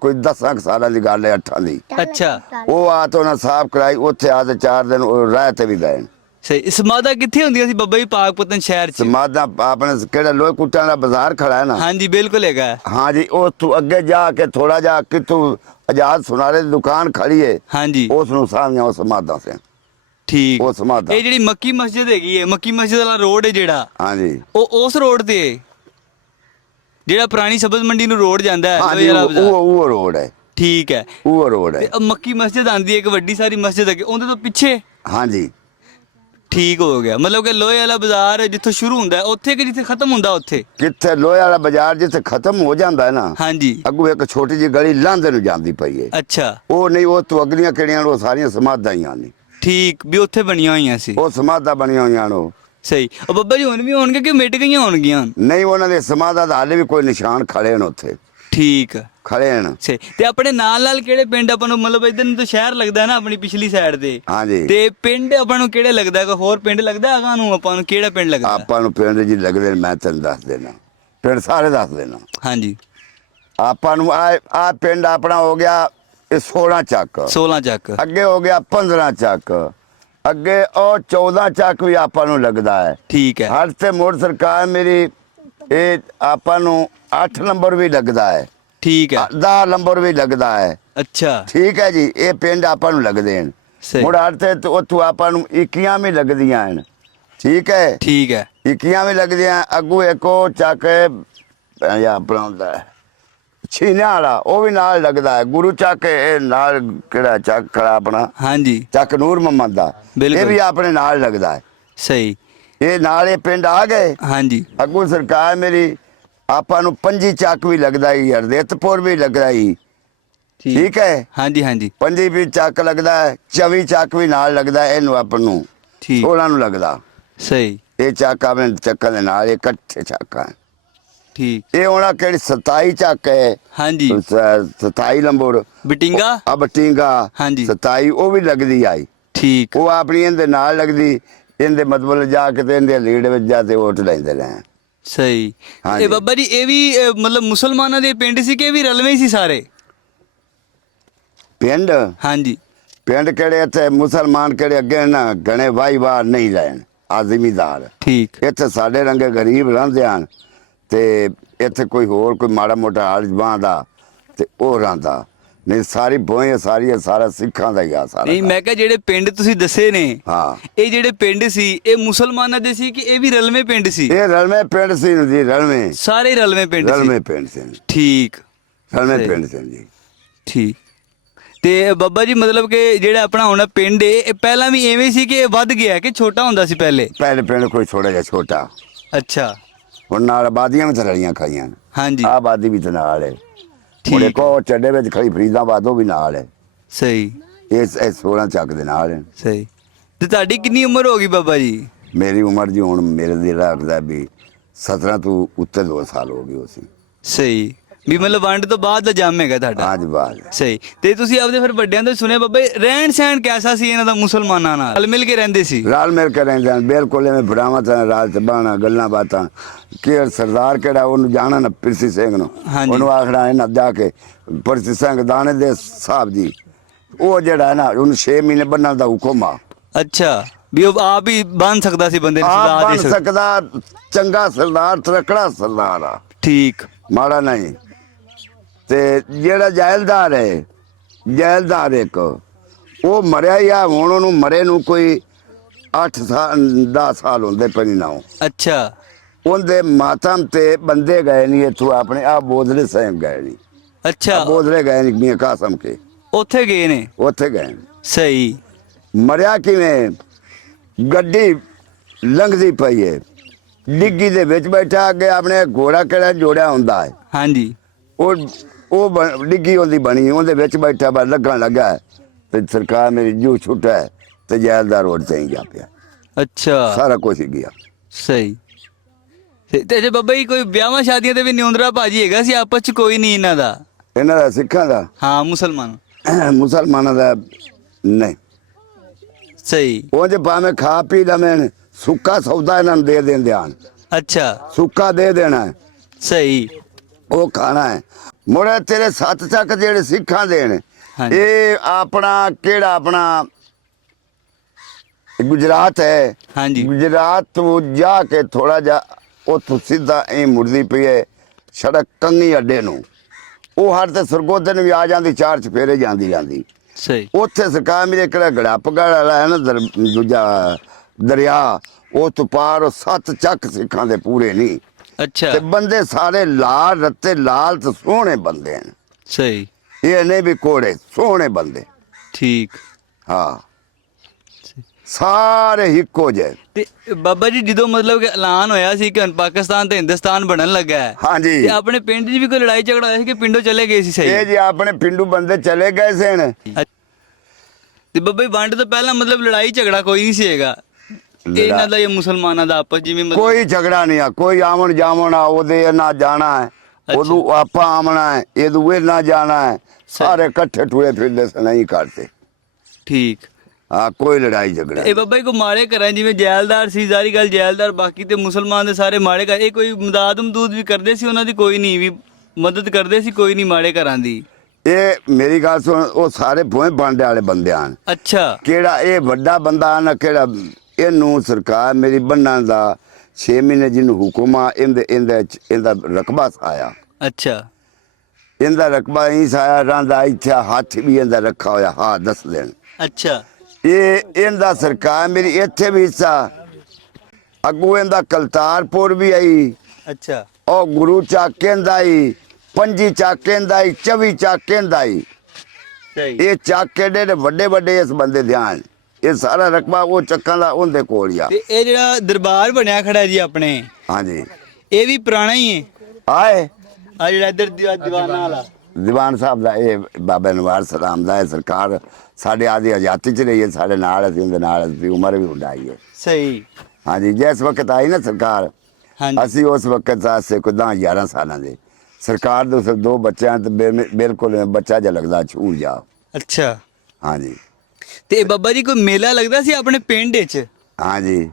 ਕੋਈ 10 ਸਾਲਾਂ ਦੀ ਗੱਲ ਹੈ ਅੱਠਾਂ ਦੀ। ਅੱਛਾ। ਉਹ ਆ ਤੋਂ ਨਾ ਸਾਫ਼ ਕਰਾਈ ਉੱਥੇ ਆ ਤੇ ਚਾਰ ਦਿਨ ਰਾਹ ਤੇ ਵੀ ਗਏ। ਸਹੀ। ਸਮਾਦਾ ਕਿੱਥੇ ਹੁੰਦੀਆਂ ਸੀ? ਬਾਬਾ ਜੀ ਪਾਕਪਤਨ ਸ਼ਹਿਰ 'ਚ। ਸਮਾਧਾਂ ਆਪਣੇ ਕਿਹੜਾ ਲੋਹੇ ਕੁੱਟਾਂ ਦਾ ਬਾਜ਼ਾਰ ਖੜਾ ਹੈ ਨਾ? ਹਾਂਜੀ ਬਿਲਕੁਲ ਹੈਗਾ। ਹਾਂਜੀ ਉਹ ਤੋਂ ਅੱਗੇ ਜਾ ਕੇ ਥੋੜਾ ਜਾ ਕਿਥੋਂ ਆਜ਼ਾਦ ਸੁਨਾਰੇ ਦੀ ਦੁਕਾਨ ਖੜੀ ਹੈ ਹਾਂਜੀ। ਉਸ ਨੂੰ ਸਾਹਮਣੇ ਉਹ ਸਮਾਧਾਂ ਸੇ। ਠੀਕ। ਉਹ ਸਮਾਧਾਂ ਇਹ ਜਿਹੜੀ ਮੱਕੀ ਮਸਜਿਦ ਹੈਗੀ ਹੈ ਮੱਕੀ ਮਸਜਿਦ ਵਾਲਾ ਰੋਡ ਹੈ ਜਿਹੜਾ ਹਾਂਜੀ ਉਹ ਉਸ ਰੋਡ ਤੇ ਹੈ। ਜਿਹੜਾ ਪੁਰਾਣੀ ਸਬਜ਼ ਮੰਡੀ ਨੂੰ ਰੋਡ ਜਾਂਦਾ ਹੈ ਹਾਂਜੀ ਉਹ। ਉਹ ਰੋਡ ਹੈ। ਠੀਕ ਹੈ। ਉਹ ਰੋਡ ਹੈ। ਮੱਕੀ ਮਸਜਿਦ ਆਂਦੀ ਹੈ ਇੱਕ ਵੱਡੀ ਸਾਰੀ ਮਸਜਿਦ ਹੈਗੀ ਉਹਦੇ ਤੋਂ ਪਿੱਛੇ? ਹਾਂਜੀ ਠੀਕ ਹੋ ਗਿਆ। ਮਤਲਬ ਕਿ ਲੋਹੇ ਵਾਲਾ ਬਾਜ਼ਾਰ ਜਿੱਥੋਂ ਸ਼ੁਰੂ ਹੁੰਦਾ ਹੈ, ਉੱਥੇ ਕਿ ਜਿੱਥੇ ਖਤਮ ਹੁੰਦਾ ਉੱਥੇ? ਕਿੱਥੇ ਲੋਹੇ ਵਾਲਾ ਬਾਜ਼ਾਰ ਜਿੱਥੇ ਖਤਮ ਹੋ ਜਾਂਦਾ ਹੈ ਨਾ ਹਾਂਜੀ। ਅੱਗੋਂ ਇੱਕ ਛੋਟੀ ਜਿਹੀ ਗਲੀ ਲਾਂਦੇ ਨੂੰ ਜਾਂਦੀ ਪਈ ਹੈ ਅੱਛਾ। ਉਹ ਨਹੀਂ ਉਹ ਤੋਂ ਅਗਲੀਆਂ ਕਿਹੜੀਆਂ ਨੇ, ਉਹ ਸਾਰੀਆਂ ਸਮਾਧਾਂ ਹੀ ਨੇ ਠੀਕ ਵੀ ਉੱਥੇ ਬਣੀਆਂ ਹੋਈਆਂ ਸੀ। ਉਹ ਸਮਾਧਾਂ ਬਣੀਆਂ ਹੋਈਆਂ ਨੇ ਉਹ। ਸਹੀ। ਉਹ ਬੱਬਾ ਜੀ ਹੁਣ ਵੀ ਹੋਣਗੇ ਕਿ ਮਿਟ ਗਈਆਂ ਹੋਣਗੀਆਂ? ਨਹੀਂ ਉਹਨਾਂ ਦੇ ਸਮਾਧਾਂ ਦਾ ਹਾਲੇ ਵੀ ਕੋਈ ਨਿਸ਼ਾਨ ਖੜੇ ਨੇ ਉੱਥੇ। ਠੀਕ ਆ। ਖੜੇ ਨੇ। ਸਹੀ ਤੇ ਆਪਣੇ ਨਾਲ ਨਾਲ ਕਿਹੜੇ ਪਿੰਡ ਆਪਾਂ ਨੂੰ ਮਤਲਬ ਇਧਰ ਨੂੰ ਤਾਂ ਸ਼ਹਿਰ ਲੱਗਦਾ ਹੈ ਨਾ ਆਪਣੀ ਪਿਛਲੀ ਸਾਈਡ ਤੇ ਹਾਂਜੀ। ਤੇ ਪਿੰਡ ਆਪਾਂ ਨੂੰ ਕਿਹੜੇ ਲੱਗਦਾ ਕੋਈ ਹੋਰ ਪਿੰਡ ਲੱਗਦਾ ਹੈਗਾ ਨੂੰ ਆਪਾਂ ਨੂੰ? ਕਿਹੜਾ ਪਿੰਡ ਲੱਗਦਾ? ਆਪਾਂ ਨੂੰ ਪਿੰਡ ਜੀ ਲੱਗਦੇ ਨੇ ਮੈਂ ਤੈਨੂੰ ਦੱਸ ਦੇਣਾ ਪਿੰਡ ਸਾਰੇ ਦੱਸ ਦੇਣਾ ਹਾਂਜੀ। ਆਪਾਂ ਨੂੰ ਆ ਆ ਪਿੰਡ ਆਪਣਾ ਹੋ ਗਿਆ ਇਹ 16 ਚੱਕ। 16 ਚੱਕ। ਅੱਗੇ ਹੋ ਗਿਆ 15 ਚੱਕ। ਅੱਗੇ ਉਹ 14 ਚੱਕ ਵੀ ਆਪਾਂ ਨੂੰ ਲੱਗਦਾ ਹੈ। ਠੀਕ ਹੈ। ਹਰ ਤੇ ਮੋੜ ਸਰਕਾਰ ਮੇਰੀ ਇਹ ਆਪਾਂ ਨੂੰ 8 ਨੰਬਰ ਵੀ ਲੱਗਦਾ ਹੈ। ਠੀਕ ਹੈ। 10 ਨੰਬਰ ਵੀ ਲੱਗਦਾ ਹੈ। ਅੱਛਾ। ਠੀਕ ਹੈ ਜੀ ਇਹ ਪਿੰਡ ਆਪਾਂ ਨੂੰ ਲੱਗਦੇ ਨੇ ਸਹੀ। ਮੁੜ ਹਰ ਤੇ ਉੱਥੋਂ ਆਪਾਂ ਨੂੰ ਇਕੀਆਂ ਵੀ ਲੱਗਦੀਆਂ ਹਨ। ਠੀਕ ਹੈ। ਠੀਕ ਹੈ। ਇਕੀਆਂ ਵੀ ਲੱਗਦੀਆਂ ਅੱਗੂ ਇੱਕੋ ਚੱਕ ਹੁੰਦਾ ਹੈ। ਛੀਨਿਆਂ ਵਾਲਾ ਉਹ ਵੀ ਨਾਲ ਲੱਗਦਾ ਹੈ। ਗੁਰੂ ਚੱਕ ਇਹ ਨਾਲ ਕਿਹੜਾ ਚੱਕ ਖੜਾ ਆਪਣਾ? ਹਾਂਜੀ। ਚੱਕ ਨੂਰ ਮੁਹੰਮਦ ਦਾ। ਇਹ। ਵੀ ਆਪਣੇ ਨਾਲ ਲੱਗਦਾ ਹੈ। ਸਹੀ। ਇਹ ਨਾਲ ਇਹ ਪਿੰਡ ਆ ਗਏ। ਹਾਂਜੀ। ਅੱਗੂ ਸਰਕਾਰ ਮੇਰੀ ਆਪਾਂ ਨੂੰ ਪੰਜੀ ਚੱਕ ਵੀ ਲੱਗਦਾ ਹੀ ਹਰਦਿੱਤਪੁਰ ਵੀ ਲੱਗਦਾ ਹੀ ਠੀਕ। ਹੈ? ਹਾਂਜੀ ਹਾਂਜੀ। ਪੰਜੀ ਵੀ ਚੱਕ ਲੱਗਦਾ ਹੈ 24 ਚੱਕ ਵੀ ਨਾਲ ਲੱਗਦਾ ਹੈ, ਇਹਨੂੰ ਆਪਾਂ ਨੂੰ। ਠੀਕ। 16 ਨੂੰ ਲੱਗਦਾ। ਸਹੀ। ਇਹ ਚੱਕ ਆਪਣੇ ਚੱਕਾਂ ਦੇ ਨਾਲ ਇਕੱਠੇ ਚੱਕਾਂ। ਠੀਕ। ਇਹ ਉਹਨਾਂ ਕਿਹੜੀ 27 ਚੱਕ ਹੈ? ਹਾਂਜੀ। ਸ- 27 ਨੰਬਰ। ਬਟਿੰਗਾ? ਅਬ ਟਿੰਗਾ ਹਾਂਜੀ। 27 ਉਹ ਵੀ ਲੱਗਦੀ ਆਈ ਠੀਕ। ਉਹ ਆਪਣੀ ਇਹਦੇ ਨਾਲ ਲੱਗਦੀ ਇਹਦੇ ਮਤਲਬ ਜਾ ਕੇ ਤੇ ਇਹਦੇ ਲੀਡ ਵਿੱਚ ਜਾ ਤੇ ਵੋਟ ਲੈਂਦੇ ਨੇ। ਸਹੀ। ਹਾਂਜੀ। ਇਹ ਬੱਬਾ ਜੀ ਇਹ ਵੀ ਅਹ, ਮਤਲਬ ਮੁਸਲਮਾਨਾਂ ਦੇ ਪਿੰਡ ਸੀ ਕਿ ਇਹ ਵੀ ਰਲਵੇਂ ਸੀ ਸਾਰੇ? ਪਿੰਡ? ਹਾਂਜੀ। ਪਿੰਡ ਕਿਹੜੇ ਇੱਥੇ? ਮੁਸਲਮਾਨ ਕਿਹੜੇ ਅੱਗੇ ਨਾ ਗਣੇ ਵਾਈ ਵਾਰ ਨਹੀਂ ਲੈਣ। ਆ ਜ਼ਿਮੀਦਾਰ ਠੀਕ। ਇੱਥੇ ਸਾਡੇ ਰੰਗੇ ਗਰੀਬ ਰਹਿੰਦੇ ਹਨ ਤੇ ਇੱਥੇ ਕੋਈ ਹੋਰ ਕੋਈ ਮਾੜਾ ਮੋਟਾ ਹਾਲ ਜਵਾਂ ਦਾ ਤੇ ਉਹ ਰਹਿੰਦਾ। ਨਹੀਂ ਸਾਰੀ ਬੋਏ ਸਾਰੀ ਸਾਰਾ ਸਿੱਖਾਂ ਦਾ ਹੀ ਆ ਸਾਰਾ ਨਹੀਂ ਮੈਂ ਕਿਹਾ ਜਿਹੜੇ ਪਿੰਡ ਤੁਸੀਂ ਦੱਸੇ ਨੇ ਹਾਂ। ਇਹ ਜਿਹੜੇ ਪਿੰਡ ਸੀ ਇਹ ਮੁਸਲਮਾਨਾਂ ਦੇ ਸੀ ਕਿ ਇਹ ਵੀ ਰਲਵੇਂ ਪਿੰਡ ਸੀ? ਇਹ ਰਲਵੇਂ ਪਿੰਡ ਸੀ ਜੀ ਰਲਵੇਂ। ਸਾਰੇ ਰਲਵੇਂ ਪਿੰਡ ਸੀ। ਰਲਵੇਂ ਪਿੰਡ ਸੀ ਠੀਕ। ਰਲਵੇਂ। ਪਿੰਡ ਸੀ ਜੀ। ਠੀਕ। ਤੇ ਬੱਬਾ ਜੀ ਮਤਲਬ ਕਿ ਜਿਹੜਾ ਆਪਣਾ ਹੁਣ ਪਿੰਡ ਏ ਇਹ ਪਹਿਲਾਂ ਵੀ ਐਵੇਂ ਸੀ ਕਿ ਇਹ ਵੱਧ ਗਿਆ ਕਿ ਛੋਟਾ ਹੁੰਦਾ ਸੀ ਪਹਿਲੇ? ਪਹਿਲੇ ਪਿੰਡ ਕੋਈ ਥੋੜਾ ਜਿਹਾ ਛੋਟਾ। ਅੱਛਾ। ਹੁਣ ਨਾਲ ਆਬਾਦੀਆਂ ਵੀ ਤਾਂ ਰਲੀਆਂ ਖਾਈਆਂ। ਹਾਂਜੀ। ਆਬਾਦੀ ਵੀ ਤੇ ਨਾਲ ਹੈ ਠੀਕ। ਹੁਣ ਕੋ ਚੱਡੇ ਵਿੱਚ ਖੜੀ ਫਰੀਦਾਬਾਦ ਉਹ ਵੀ ਨਾਲ ਹੈ। ਸਹੀ। ਇਸ ਇਹ 16 ਚੱਕ ਦੇ ਨਾਲ ਹੈ। ਸਹੀ। ਤੇ ਤੁਹਾਡੀ ਕਿੰਨੀ ਉਮਰ ਹੋ ਗਈ ਬਾਬਾ ਜੀ? ਮੇਰੀ ਉਮਰ ਜੀ ਹੁਣ ਮੇਰੇ ਦੀ ਰੱਖਦਾ ਵੀ 17 ਤੋਂ ਉੱਤੇ 2 ਸਾਲ ਹੋ ਗਏ ਹੋ ਸੀ ਸਹੀ। ਵੀ ਮਤਲਬ ਵੰਡ ਤੋਂ ਬਾਅਦ ਦਾ ਜੰਮ ਹੈਗਾ ਤੁਹਾਡਾ। ਅੱਜ ਬਾਅਦ। ਸਹੀ। ਤੇ ਤੁਸੀਂ ਆਪਦੇ ਫਿਰ ਵੱਡਿਆਂ ਤੋਂ ਸੁਣਿਆ ਬਾਬਾ ਜੀ, ਰਹਿਣ ਸਹਿਣ ਕੈਸਾ ਸੀ ਇਹਨਾਂ ਦਾ ਮੁਸਲਮਾਨਾਂ ਨਾਲ? ਰਲ ਮਿਲ ਕੇ ਰਹਿੰਦੇ ਸੀ। ਰਲ ਮਿਲ ਕੇ ਰਹਿੰਦੇ ਹਨ ਬਿਲਕੁਲ ਐਵੇਂ ਬਰਾਮਤ ਰਾਤ ਬਾਣਾ ਗੱਲਾਂ ਬਾਤਾਂ। ਕਿ ਸਰਦਾਰ ਕਿਹੜਾ ਉਹਨੂੰ ਜਾਣਾ ਨਾ ਪਿਰਸੀ ਸਿੰਘ ਨੂੰ। ਹਾਂਜੀ। ਉਹਨੂੰ ਆਖਣਾ ਇਹਨਾਂ ਜਾ ਕੇ ਪਿਰਸੀ ਸਿੰਘ ਦਾਣੇ ਦੇ ਸਾਹਿਬ ਜੀ ਉਹ ਜਿਹੜਾ ਹੈ ਨਾ ਉਹਨੂੰ 6 ਮਹੀਨੇ ਬੰਨਣ ਦਾ ਹੁਕਮ ਆ। ਅੱਛਾ। ਵੀ ਉਹ ਆਪ ਹੀ ਬਣ ਸਕਦਾ ਸੀ ਬੰਦੇ ਨੂੰ ਬਣ ਸਕ- ਸਕਦਾ ਚੰਗਾ ਸਰਦਾਰ ਤਰਕੜਾ ਸਰਦਾਰ ਆ। ਠੀਕ। ਮਾੜਾ ਨਹੀਂ। ਤੇ ਜਿਹੜਾ ਜੈਲਦਾਰ ਹੈ ਜੈਲਦਾਰ ਇੱਕ ਉਹ ਮਰਿਆ ਹੀ ਆ ਹੁਣ ਉਹਨੂੰ ਮਰੇ ਨੂੰ ਕੋਈ 8 ਸਾਲ 10 ਸਾਲ ਹੁੰਦੇ ਪਈ ਨਾ ਅੱਛਾ। ਉਹਦੇ ਮਾਤਮ ਤੇ ਬੰਦੇ ਗਏ ਨਹੀਂ ਇੱਥੋਂ ਆਪਣੇ ਆ ਬੋਦਲੇ ਸਾਹਿਬ ਗਏ ਨਹੀਂ ਅੱਛਾ। ਬੋਦਲੇ ਗਏ ਨਹੀਂ ਮੀਆਂ ਕਾਸਮ ਕੇ। ਉੱਥੇ ਗਏ ਨੇ? ਉੱਥੇ ਗਏ। ਸਹੀ। ਮਰਿਆ ਕਿਵੇਂ? ਗੱਡੀ ਲੰਘਦੀ ਪਈ ਹੈ ਡਿੱਗੀ ਦੇ ਵਿੱਚ ਬੈਠਾ ਅੱਗੇ ਆਪਣੇ ਘੋੜਾ ਕਿਹੜਾ ਜੋੜਿਆ ਹੁੰਦਾ ਹੈ ਹਾਂਜੀ। ਉਹ ਉਹ ਡਿੱਗੀ ਉਹਦੀ ਬਣੀ ਉਹਦੇ ਵਿੱਚ ਬੈਠਾ ਬਸ ਲੱਗਣ ਲੱਗਾ। ਤੇ ਸਰਕਾਰ ਮੇਰੀ ਜੂ ਛੁੱਟਾ ਹੈ ਤੇ ਜੈਲਦਾਰ ਰੋਡ ਤੇ ਹੀ ਜਾ ਪਿਆ। ਅੱਛਾ। ਸਾਰਾ ਕੁਝ ਹੀ ਗਿਆ। ਸਹੀ। ਤੇ- ਤੇ ਜੇ ਬੱਬਾ ਜੀ ਕੋਈ ਵਿਆਹਾਂ ਸ਼ਾਦੀਆਂ ਤੇ ਵੀ ਨਿਉਂਦਰਾ ਭਾਜੀ ਹੈਗਾ ਸੀ ਆਪਸ ਚ ਕੋਈ ਨਹੀਂ ਇਹਨਾਂ ਦਾ? ਇਹਨਾਂ ਦਾ ਸਿੱਖਾਂ ਦਾ? ਹਾਂ ਮੁਸਲਮਾਨ। ਮੁਸਲਮਾਨਾਂ ਦਾ ਨਹੀਂ। ਸਹੀ। ਉਹ ਜੇ ਭਾਵੇਂ ਖਾ ਪੀ ਲਵੇਂ ਸੁੱਕਾ ਸੌਦਾ ਇਹਨਾਂ ਨੂੰ ਦੇ ਦਿੰਦੇ ਹਨ ਅੱਛਾ। ਸੁੱਕਾ ਦੇ ਦੇਣਾ। ਹੈ, ਸਹੀ। ਉਹ ਖਾਣਾ ਹੈ। ਮੁੜੇ ਤੇਰੇ ਸੱਤ ਚੱਕ ਜਿਹੜੇ ਸਿੱਖਾਂ ਦੇ ਨੇ। ਇਹ ਆਪਣਾ ਕਿਹੜਾ ਆਪਣਾ? ਗੁਜਰਾਤ ਹੈ। ਹਾਂਜੀ। ਗੁਜਰਾਤ ਤੋਂ ਜਾ ਕੇ ਥੋੜਾ ਜਿਹਾ ਉੱਥੋਂ ਸਿੱਧਾ ਐ ਮੁੜਦੀ ਪਈ ਹੈ ਸੜਕ ਕੰਗੀ ਅੱਡੇ ਨੂੰ। ਉਹ ਹਰ ਤੇ ਸਰਗੋਧੇ ਨੂੰ ਵੀ ਆ ਜਾਂਦੀ ਚਾਰ ਚਫੇਰੇ ਜਾਂਦੀ ਜਾਂਦੀ। ਸਹੀ। ਉੱਥੇ ਸਰਕਾਰ ਮੇਰੇ ਕਿਹੜਾ ਗੜਾਪਗੜ ਵਾਲਾ ਹੈ ਨਾ ਦੂਜਾ ਦਰਿਆ ਉਹ ਤੋਂ ਪਾਰ ਸੱਤ ਚੱਕ ਸਿੱਖਾਂ ਦੇ ਪੂਰੇ ਨਹੀਂ ਅੱਛਾ। ਤੇ ਬੰਦੇ ਸਾਰੇ ਲਾਲ ਰੱਤੇ ਲਾਲ ਤੇ ਸੋਹਣੇ ਬੰਦੇ ਹਨ। ਸਹੀ। ਇਹ ਨਹੀਂ ਵੀ ਕੋੜੇ ਸੋਹਣੇ ਬੰਦੇ। ਠੀਕ। ਹਾਂ। ਸਾਰੇ ਇੱਕੋ ਜਿਹੇ। ਤੇ ਬਾਬਾ ਜੀ ਜਦੋਂ ਮਤਲਬ ਕਿ ਐਲਾਨ ਹੋਇਆ ਸੀ ਕਿ ਪਾਕਿਸਤਾਨ ਤੇ ਹਿੰਦੁਸਤਾਨ ਬਣਨ ਲੱਗਾ ਹੈ ਹਾਂਜੀ। ਤੇ ਆਪਣੇ ਪਿੰਡ 'ਚ ਵੀ ਕੋਈ ਲੜਾਈ ਝਗੜਾ ਹੋਇਆ ਸੀ ਕਿ ਪਿੰਡੋਂ ਚਲੇ ਗਏ ਸੀ ਸਹੀ? ਇਹ ਜੀ ਆਪਣੇ ਪਿੰਡੂ ਬੰਦੇ ਚਲੇ ਗਏ ਸਨ। ਤੇ ਬੱਬਾ ਜੀ ਵੰਡ ਤੋਂ ਪਹਿਲਾਂ ਮਤਲਬ ਲੜਾਈ ਝਗੜਾ ਕੋਈ ਨਹੀਂ ਸੀ ਹੈਗਾ। ਇਹਨਾਂ ਦਾ ਇਹ ਮੁਸਲਮਾਨਾਂ ਦਾ ਆਪਸ ਜਿਵੇਂ ਮਤਲਬ- ਕੋਈ ਝਗੜਾ ਨਹੀਂ ਆ ਕੋਈ ਆਵਣ ਜਾਵਣ ਆ ਉਹਦੇ ਨਾ ਜਾਣਾ ਹੈ ਉਦੋਂ ਆਪਾਂ ਆਵਣਾ ਹੈ ਇਹਦੂ ਇਹ ਨਾ ਜਾਣਾ ਹੈ ਸਾਰੇ ਇਕੱਠੇ ਟੁਰੇ ਫਿਰਦੇ ਸ ਨਹੀਂ ਕਰਦੇ ਠੀਕ। ਆ ਕੋਈ ਲੜਾਈ ਝਗੜਾ ਇਹ ਬਾਬਾ ਜੀ ਕੋ ਮਾੜੇ ਘਰਾਂ ਜਿਵੇਂ ਜੈਲਦਾਰ ਸੀ ਜ਼ਾਰੀ ਗੱਲ ਜੈਲਦਾਰ ਬਾਕੀ ਤੇ ਮੁਸਲਮਾਨ ਦੇ ਸਾਰੇ ਮਾੜੇ ਘਰ। ਇਹ ਕੋਈ ਮਦਦ ਮਦੂਦ ਵੀ ਕਰਦੇ ਸੀ ਉਹਨਾਂ ਦੀ? ਕੋਈ ਨਹੀਂ ਵੀ ਮਦਦ ਕਰਦੇ ਸੀ ਕੋਈ ਨਹੀਂ ਮਾੜੇ ਘਰਾਂ ਦੀ? ਇਹ ਮੇਰੀ ਗੱਲ ਸੁਣ ਉਹ ਸਾਰੇ ਭੋਏ ਬਾਂਡੇ ਵਾਲੇ ਬੰਦੇ ਹਨ ਅੱਛਾ। ਕਿਹੜਾ ਇਹ ਵੱਡਾ ਬੰਦਾ ਨਾ ਕਿਹੜਾ ਇਹਨੂੰ ਸਰਕਾਰ ਮੇਰੀ ਬੰਨਣ ਦਾ 6 ਮਹੀਨੇ ਜਿਹਨੂੰ ਹੁਕਮ ਆ ਇਹਦੇ ਇਹਦੇ ਰਕਬਾ ਸਾਇਆ। ਅੱਛਾ। ਇਹਦਾ ਰਕਬਾ ਹੀ ਸਾਇਆ ਰਹਿੰਦਾ ਇੱਥੇ ਹੱਥ ਵੀ ਇਹਦਾ ਰੱਖਾ ਹੋਇਆ ਹਾਂ ਦੱਸ ਦੇਣ। ਅੱਛਾ। ਇਹ ਇਹਦਾ ਸਰਕਾਰ ਮੇਰੀ ਇੱਥੇ ਵੀ ਹਿੱਸਾ। ਅੱਗੂ ਇਹਦਾ ਕਲਤਾਰਪੁਰ ਵੀ ਆਈ। ਅੱਛਾ। ਉਹ ਗੁਰੂ ਚਾਕੇ ਦਾ ਹੀ ਪੰਜੀ ਚਾਕੇ ਦਾ ਹੀ 24 ਚਾਕੇ ਦਾ ਹੀ ਇਹ ਚਾਕੇ ਦੇ ਵੱਡੇ ਵੱਡੇ ਇਸ ਬੰਦੇ ਧਿਆਨ ਇਹ ਸਾਰਾ ਰਕਬਾ ਉਹ ਚੱਕਾਂ ਦਾ ਉਹਦੇ ਕੋਲ ਹੀ ਆ। ਤੇ ਇਹ ਜਿਹੜਾ ਦਰਬਾਰ ਬਣਿਆ ਖੜਾ ਜੀ ਆਪਣੇ ਹਾਂਜੀ। ਇਹ ਵੀ ਪੁਰਾਣਾ ਹੀ ਹੈ ਆਏ। ਆ ਜਿਹੜਾ ਇੱਧਰ ਦੀ- ਦੀਵਾਨਾਂ ਵਾਲਾ ਦੀਵਾਨ ਸਾਹਿਬ ਦਾ ਇਹ ਬਾਬਾ ਨਵਾਰ ਸਲਾਮ ਦਾ ਇਹ ਸਰਕਾਰ ਸਾਡੇ ਆਦੀ ਆਜ਼ਾਦੀ ਚ ਰਹੀ ਹੈ ਸਾਡੇ ਨਾਲ ਅਸੀਂ ਉਹਦੇ ਨਾਲ ਅਸੀਂ ਉਮਰ ਵੀ ਉਡਾਈ ਹੈ ਸਹੀ। ਹਾਂਜੀ ਜਿਸ ਵਕਤ ਆਈ ਨਾ ਸਰਕਾਰ ਹਾਂਜੀ। ਅਸੀਂ ਉਸ ਵਕਤ ਆਸੇ ਕੁਦਾਂ 11 ਸਾਲਾਂ ਦੇ। ਸਰਕਾਰ ਦੇ ਦੋ ਬੱਚਿਆਂ ਤੇ ਬਿਲਕੁਲ ਬੱਚਾ ਜਿਹਾ ਲੱਗਦਾ ਛੂ ਜਾ। ਅੱਛਾ। ਹਾਂਜੀ। ਤੇ ਬਾਬਾ ਜੀ ਕੋਈ ਮੇਲਾ ਲੱਗਦਾ ਸੀ ਆਪਣੇ ਪਿੰਡ ਵਿੱਚ ਹਾਂਜੀ।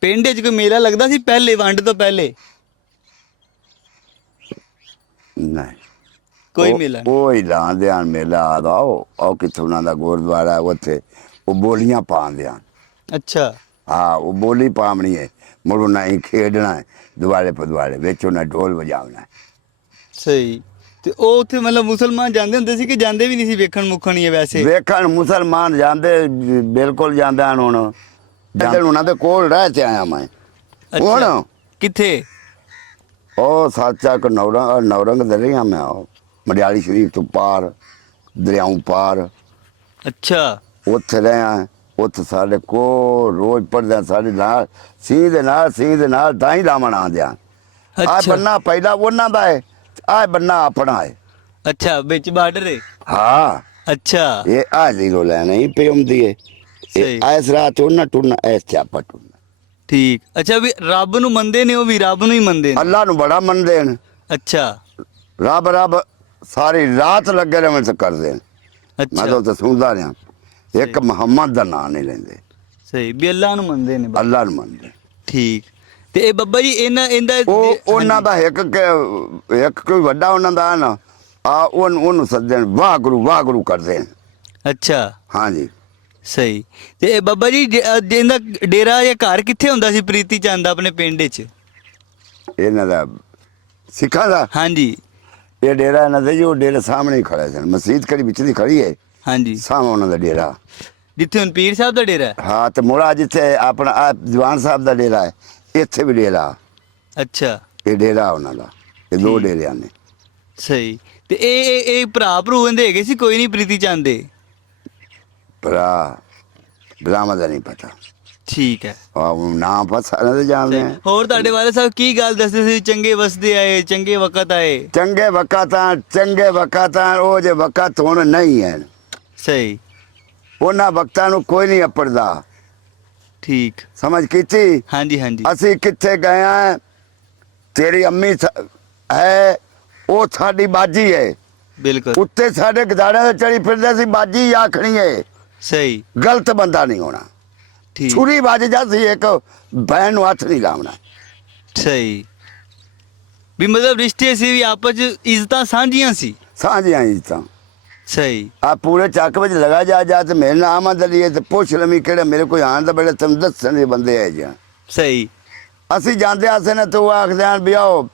ਪਿੰਡ ਵਿੱਚ ਕੋਈ ਮੇਲਾ ਲੱਗਦਾ ਸੀ ਪਹਿਲੇ ਵੰਡ ਤੋਂ ਪਹਿਲੇ? ਨਹੀਂ। ਕੋਈ ਮੇਲਾ ਹੀ ਲਾਉਂਦੇ ਹਨ ਮੇਲਾ ਆਦਾ ਉਹ ਉਹ ਕਿੱਥੋਂ ਉਹਨਾਂ ਦਾ ਗੁਰਦੁਆਰਾ ਹੈ ਉੱਥੇ। ਉਹ ਬੋਲੀਆਂ ਪਾਉਂਦੇ ਹਨ ਅੱਛਾ। ਹਾਂ ਉਹ ਬੋਲੀ ਪਾਵਣੀ ਹੈ। ਮੁੜ ਉਹਨਾਂ ਹੀ ਖੇਡਣਾ ਹੈ ਦੁਆਲੇ ਪਦਵਾਲੇ ਵਿੱਚ ਉਹਨਾਂ ਢੋਲ ਵਜਾਉਣਾ ਹੈ। ਸਹੀ। ਤੇ ਉਹ ਉੱਥੇ ਮਤਲਬ ਮੁਸਲਮਾਨ ਜਾਂਦੇ ਹੁੰਦੇ ਸੀ ਕਿ ਜਾਂਦੇ ਵੀ ਨਹੀਂ ਸੀ ਵੇਖਣ ਮੁੱਖਣ ਹੀ ਹੈ ਵੈਸੇ? ਵੇਖਣ ਮੁਸਲਮਾਨ ਜਾਂਦੇ ਬਿਲਕੁਲ ਜਾਂਦੇ ਹਨ ਹੁਣ। ਜਾਂਦੇ ਉਹਨਾਂ ਦੇ ਕੋਲ ਰਹਿ ਤੇ ਆਇਆ ਮੈਂ। ਹੁਣ? ਕਿੱਥੇ? ਉਹ ਸਾਚਾ ਕੋ ਨੌਰੰਗ ਨੌਰੰਗ ਦੇ ਰਿਹਾ ਮੈਂ ਉਹ ਮੜਿਆਲੀ ਸ਼ਰੀਫ ਤੋਂ ਪਾਰ ਦਰਿਆਓਂ ਪਾਰ। ਅੱਛਾ। ਉੱਥੇ ਰਿਹਾ ਉੱਥੇ ਸਾਡੇ ਕੋ ਰੋਜ਼ ਪੜਦੇ ਸਾਡੇ ਨਾਲ ਸਿੰਘ ਦੇ ਨਾਲ ਸਿੰਘ ਦੇ ਨਾਲ ਤਾਂ ਹੀ ਲਾਵਣ ਆਉਂਦੇ ਆ ਬੰਨਾ ਪਹਿਲਾਂ ਉਹਨਾਂ ਦਾ ਹੈ ਆ ਬੰਨਾ ਆਪਣਾ ਹੈ ਅੱਛਾ ਵਿੱਚ ਬਾਰਡਰ ਹੈ ਹਾਂ। ਅੱਛਾ। ਇਹ ਆ ਜ਼ੀਰੋ ਲੈਣਾ ਹੀ ਪਿਉਂਦੀ ਹੈ ਸਹੀ। ਐਸ ਰਾਤ ਉਹਨਾਂ ਟੁਰਨਾ ਐਸ ਚਾਪਾ ਟੁਰਨਾ। ਠੀਕ। ਅੱਛਾ ਵੀ ਰੱਬ ਨੂੰ ਮੰਨਦੇ ਨੇ ਉਹ ਵੀ ਰੱਬ ਨੂੰ ਹੀ ਮੰਨਦੇ ਨੇ? ਅੱਲਾ ਨੂੰ ਬੜਾ ਮੰਨਦੇ ਨੇ। ਅੱਛਾ। ਰੱਬ ਰੱਬ ਸਾਰੀ ਰਾਤ ਲੱਗੇ ਰਹਿਣ ਤੇ ਕਰਦੇ ਨੇ। ਮੈਂ ਤਾਂ ਉੱਥੇ ਸੁਣਦਾ ਰਿਹਾ। ਇੱਕ ਮੁਹੰਮਦ ਦਾ ਨਾਂ ਨਹੀਂ ਲੈਂਦੇ। ਸਹੀ। ਵੀ ਅੱਲਾਹ ਨੂੰ ਮੰਨਦੇ ਨੇ ਬਸ। ਅੱਲਾ ਨੂੰ ਮੰਨਦੇ। ਠੀਕ। ਤੇ ਇਹ ਬੱਬਾ ਜੀ ਇਹਨਾਂ ਇਹਦਾ ਉਹ ਉਹਨਾਂ ਦਾ ਇੱਕ ਕ- ਇੱਕ ਕੋਈ ਵੱਡਾ ਉਹਨਾਂ ਦਾ ਨਾ ਆ ਉਹਨੂੰ ਉਹਨੂੰ ਸੱਦਣ ਵਾਹਿਗੁਰੂ ਵਾਹਿਗੁਰੂ ਕਰਦੇ ਨੇ ਅੱਛਾ। ਹਾਂਜੀ। ਸਹੀ। ਤੇ ਇਹ ਬੱਬਾ ਜੀ ਜੇ- ਅਹ ਜੇ ਇਹਦਾ ਡੇਰਾ ਜਾਂ ਘਰ ਕਿੱਥੇ ਹੁੰਦਾ ਸੀ ਪ੍ਰੀਤੀ ਚੰਦ ਦਾ ਆਪਣੇ ਪਿੰਡ ਵਿੱਚ? ਇਹਨਾਂ ਦਾ ਸਿੱਖਾਂ ਦਾ? ਹਾਂਜੀ। ਇਹ ਡੇਰਾ ਇਹਨਾਂ ਦਾ ਜੀ ਉਹ ਡੇਰੇ ਸਾਹਮਣੇ ਹੀ ਖੜਾ ਸੀ। ਮਸਜਿਦ ਕਰੀ ਵਿੱਚ ਦੀ ਖੜੀ ਹੈ। ਹਾਂਜੀ। ਸਾਹਮਣੇ ਉਹਨਾਂ ਦਾ ਡੇਰਾ। ਜਿੱਥੇ ਹੁਣ ਪੀਰ ਸਾਹਿਬ ਦਾ ਡੇਰਾ ਹੈ? ਹਾਂ ਤੇ ਮੋੜਾ ਜਿੱਥੇ ਆਪਣਾ ਆ ਦੀਵਾਨ ਸਾਹਿਬ ਦਾ ਡੇਰਾ ਹੈ। ਇੱਥੇ ਵੀ ਡੇਰਾ। ਅੱਛਾ। ਇਹ ਡੇਰਾ ਉਹਨਾਂ ਦਾ ਇਹ ਦੋ। ਡੇਰਿਆਂ ਨੇ। ਸਹੀ। ਤੇ ਇਹ ਇਹ ਇਹ ਭਰਾ ਭਰੂ ਇਹਦੇ ਹੈਗੇ ਸੀ ਕੋਈ ਨਹੀਂ ਪ੍ਰੀਤੀ ਚੰਦ ਦੇ? ਭਰਾ ਬਰਾਮਾ ਦਾ ਨਹੀਂ ਪਤਾ। ਠੀਕ ਹੈ। ਆ ਨਾਮ ਪਤਾ ਦੇ ਜਾਣਦੇ ਹੋਰ ਤੁਹਾਡੇ ਵਾਲੇ ਸਾਹਿਬ ਕੀ ਗੱਲ ਦੱਸਦੇ ਸੀ? ਚੰਗੇ ਵਸਦੇ ਆਏ ਚੰਗੇ ਵਕਤ ਆਏ। ਚੰਗੇ ਵਕਾਤਾਂ ਚੰਗੇ ਵਕਾਤਾਂ ਉਹ ਜੇ ਵਕਤ ਹੁਣ ਨਹੀਂ ਹੈ। ਸਹੀ। ਉਹਨਾਂ ਵਕਤਾਂ ਨੂੰ ਕੋਈ ਨਹੀਂ ਅਪੜਦਾ। ਠੀਕ। ਸਮਝ ਕੀਤੀ? ਹਾਂਜੀ ਹਾਂਜੀ। ਅਸੀਂ ਕਿੱਥੇ ਗਏ ਆ? ਤੇਰੀ ਅੰਮੀ ਹੈ ਉਹ ਸਾਡੀ ਬਾਜੀ ਹੈ ਬਿਲਕੁਲ। ਉੱਤੇ ਸਾਡੇ ਗਦਾੜਿਆਂ ਦੇ ਚੜੀ ਫਿਰਦੇ ਸੀ ਬਾਜੀ ਆਖਣੀ ਹੈ ਸਹੀ। ਗਲਤ ਬੰਦਾ ਨਹੀਂ ਹੋਣਾ। ਠੀਕ। ਛੁਰੀ ਵੱਜ ਜਾਂਦੀ ਇੱਕ ਬੈਨ ਨੂੰ ਹੱਥ ਨਹੀਂ ਲਾਉਣਾ। ਸਹੀ। ਵੀ ਮਤਲਬ ਰਿਸ਼ਤੇ ਸੀ ਵੀ ਆਪਸ ਚ ਇੱਜ਼ਤਾਂ ਸਾਂਝੀਆਂ ਸੀ। ਸਾਂਝੀਆਂ ਹੀ ਤਾਂ ਸਹੀ। ਆ ਪੂਰੇ ਚੱਕ ਵਿੱਚ ਲਗਾ ਜਾ ਜਾ ਤੇ ਮੇਰੇ ਨਾਮ ਆਮਦ ਲਈ ਤੇ ਪੁੱਛ ਲਵੀ ਕਿਹੜੇ ਮੇਰੇ ਕੋਈ ਆਣ ਦਾ ਬੜੇ ਤੈਨੂੰ ਦੱਸਣ ਦੇ ਬੰਦੇ ਹੈ ਜਾਂ ਸਹੀ। ਅਸੀਂ ਜਾਂਦੇ ਆਸੇ ਨੇ ਤੂੰ ਆਖਦੇ ਆਂ ਵੀ ਆਓ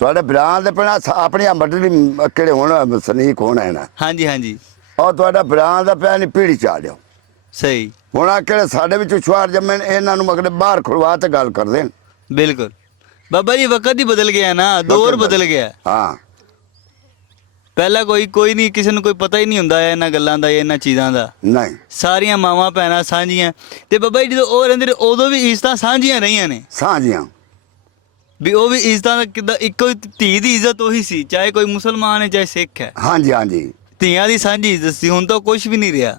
ਤੁਹਾਡੇ ਭਰਾ ਦੇ ਪਿਆ ਆਪਣੀ ਮੱਡਲੀ ਕਿਹੜੇ ਹੋਣ ਸਨੀਕ ਹੋਣਾ ਹੈ ਨਾ। ਹਾਂਜੀ ਹਾਂਜੀ। ਉਹ ਤੁਹਾਡਾ ਭਰਾ ਦਾ ਪਿਆ ਨਹੀਂ ਪੀੜੀ ਚਾੜਿਓ ਸਹੀ। ਹੁਣ ਆ ਕਿਹੜੇ ਸਾਡੇ ਵਿੱਚ ਛੁਆਰ ਜੰਮੇ ਨੇ, ਇਹਨਾਂ ਨੂੰ ਮਗਰ ਬਾਹਰ ਖੜਵਾ ਤੇ ਗੱਲ ਕਰਦੇ ਨੇ। ਬਿਲਕੁਲ। ਬਾਬਾ ਜੀ ਵਕਤ ਹੀ ਬਦਲ ਗਿਆ ਨਾ ਦੌਰ ਬਦਲ ਗਿਆ। ਹਾਂ। ਪਹਿਲਾਂ ਕੋਈ ਕੋਈ ਨਹੀਂ ਕਿਸੇ ਨੂੰ ਕੋਈ ਪਤਾ ਹੀ ਨਹੀਂ ਹੁੰਦਾ ਇਹਨਾਂ ਗੱਲਾਂ ਦਾ ਇਹਨਾਂ ਚੀਜ਼ਾਂ ਦਾ। ਨਹੀਂ। ਸਾਰੀਆਂ ਮਾਵਾਂ ਭੈਣਾਂ ਸਾਂਝੀਆਂ। ਤੇ ਬਾਬਾ ਜੀ ਜਦੋਂ ਉਹ ਰਹਿੰਦੇ ਨੇ ਉਦੋਂ ਵੀ ਇੱਜ਼ਤਾਂ ਸਾਂਝੀਆਂ ਰਹੀਆਂ ਨੇ। ਸਾਂਝੀਆਂ। ਵੀ ਉਹ ਵੀ ਇੱਜ਼ਤਾਂ ਦਾ ਕਿੱਦਾਂ ਇੱਕੋ ਹੀ ਧੀ ਦੀ ਇੱਜ਼ਤ ਉਹੀ ਸੀ ਚਾਹੇ ਕੋਈ ਮੁਸਲਮਾਨ ਹੈ ਚਾਹੇ ਸਿੱਖ ਹੈ। ਹਾਂਜੀ ਹਾਂਜੀ। ਧੀਆਂ ਦੀ ਸਾਂਝੀ ਇੱਜ਼ਤ ਸੀ ਹੁਣ ਤਾਂ ਕੁਝ ਵੀ ਨਹੀਂ ਰਿਹਾ।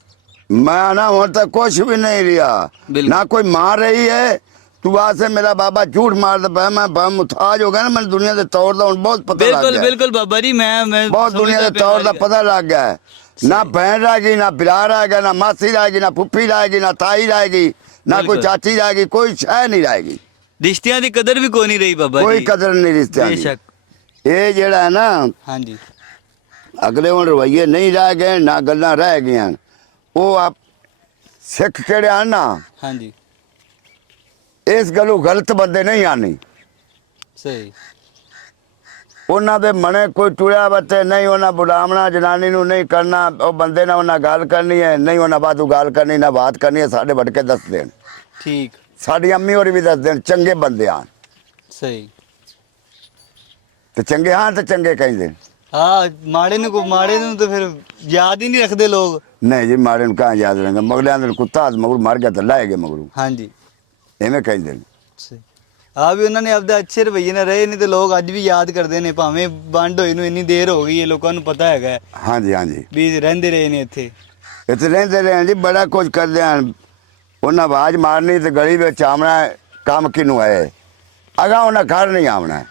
मैं ना ਹੁਣ ਤੱਕ ਕੁਛ ਵੀ ਨਹੀਂ ਰਿਹਾ। ਬਿਲਕੁਲ। ਨਾ ਕੋਈ ਮਾਰ ਰਹੀ ਹੈ ਤੂੰ ਆਸੇ ਮੇਰਾ ਬਾਬਾ ਝੂਠ ਮਾਰਦਾ ਪਿਆ ਮੈਂ ਬਾ ਮੁਤਾਜ ਹੋ ਗਿਆ ਨਾ ਮੈਨੂੰ ਦੁਨੀਆ ਦੇ ਤੌਰ ਦਾ ਹੁਣ ਬਹੁਤ ਪਤਾ ਲੱਗ ਬਿਲਕੁਲ ਗਿਆ। ਬਿਲਕੁਲ ਬਾਬਾ ਜੀ ਮੈਂ ਮੈਂ ਬਹੁਤ ਦੁਨੀਆ ਦੇ ਤੌਰ ਦਾ ਪਤਾ ਲੱਗ ਗਿਆ। ਨਾ ਭੈਣ ਰਹਿ ਗਈ ਨਾ ਬਿਲਾ ਰਹਿ ਗਿਆ ਨਾ ਮਾਸੀ ਰਹਿ ਗਈ ਨਾ ਫੁੱਫੀ ਰਹਿ ਗਈ ਨਾ ਤਾਈ ਰਹਿ ਗਈ ਨਾ ਕੋਈ ਬਿਲਕੁਲ। ਚਾਚੀ ਰਹਿ ਗਈ ਕੋਈ ਸ਼ੈ ਨਹੀਂ ਰਹਿ ਗਈ। ਰਿਸ਼ਤਿਆਂ ਦੀ ਕਦਰ ਵੀ ਕੋਈ ਨਹੀਂ ਰਹੀ ਬਾਬਾ ਜੀ। ਕੋਈ ਕਦਰ ਨਹੀਂ ਰਿਸ਼ਤਿਆਂ ਦੀ। ਬੇਸ਼ੱਕ। ਇਹ ਜਿਹੜਾ ਹੈ ਨਾ ਹਾਂਜੀ। ਅਗਲੇ ਹੁਣ ਰਵਈਏ ਨਹੀਂ ਰਹਿ ਗਏ ਨਾ ਗੱਲਾਂ ਰਹਿ ਗਈਆਂ। ਉਹ ਆਪ ਸਿੱਖ ਕਿਹੜੇ ਨਾ? ਹਾਂਜੀ। ਇਸ ਗੱਲੋਂ ਗਲਤ ਬੰਦੇ ਨਹੀਂ ਆਣੀ ਸਹੀ। ਉਹਨਾਂ ਦੇ ਮਨੇ ਕੋਈ ਟੁਰਿਆ ਬੱਤੇ ਨਹੀਂ ਉਹਨਾਂ ਬੁਲਾਵਣਾ ਜਨਾਨੀ ਨੂੰ ਨਹੀਂ ਕਰਨਾ ਉਹ ਬੰਦੇ ਨਾਲ ਉਹਨਾਂ ਗੱਲ ਕਰਨੀ ਹੈ ਨਹੀਂ ਉਹਨਾਂ ਬਾਦੂ ਗੱਲ ਕਰਨੀ ਨਾ ਬਾਤ ਕਰਨੀ ਹੈ ਸਾਡੇ ਵੱਡ ਕੇ ਦੱਸ ਦੇਣ। ਠੀਕ। ਸਾਡੀ ਅੰਮੀ ਹੋਰੀ ਵੀ ਦੱਸ ਦੇਣ ਚੰਗੇ ਬੰਦੇ ਆਣ। ਸਹੀ। ਤੇ ਚੰਗੇ ਹਾਂ ਤੇ ਚੰਗੇ ਕਹਿੰਦੇ। ਹਾਂ ਮਾੜੇ ਨੂੰ ਕੋ ਮਾੜੇ ਨੂੰ ਤਾਂ ਫਿਰ ਯਾਦ ਹੀ ਨਹੀਂ ਰੱਖਦੇ ਲੋਕ। ਨਹੀਂ ਜੀ ਮਾਰੇ ਨੂੰ ਕਹਾਂ ਯਾਦ ਰਹਿੰਗਾ ਮਗਲਿਆਂ ਦੇ ਕੁੱਤਾ ਮਗਰ ਮਰ ਗਿਆ ਤਾਂ ਲਾਏਗੇ ਮਗਰੂ। ਹਾਂਜੀ। ਐਵੇਂ ਕਹਿੰਦੇ ਨੇ ਸਹੀ ਆ ਵੀ ਉਹਨਾਂ ਨੇ ਆਪਦੇ ਅੱਛੇ ਰਵਈਏ ਨਾਲ ਰਹੇ ਨਹੀਂ ਤੇ ਲੋਕ ਅੱਜ ਵੀ ਯਾਦ ਕਰਦੇ ਨੇ ਭਾਵੇਂ ਵੰਡ ਹੋਈ ਨੂੰ ਇੰਨੀ ਦੇਰ ਹੋ ਗਈ ਹੈ ਲੋਕਾਂ ਨੂੰ ਪਤਾ ਹੈਗਾ ਹੈ ਹਾਂਜੀ ਹਾਂਜੀ। ਵੀ ਰਹਿੰਦੇ ਰਹੇ ਨੇ ਇੱਥੇ। ਇੱਥੇ ਰਹਿੰਦੇ ਰਹੇ ਜੀ ਬੜਾ ਕੁਝ ਕਰਦੇ ਹਨ। ਉਹਨਾਂ ਆਵਾਜ਼ ਮਾਰਨੀ ਤੇ ਗਲੀ ਵਿੱਚ ਆਉਣਾ ਕੰਮ ਕਿਨੂੰ ਹੈ? ਅਗਾ ਉਹਨਾਂ ਘਰ ਨਹੀਂ ਆਉਣਾ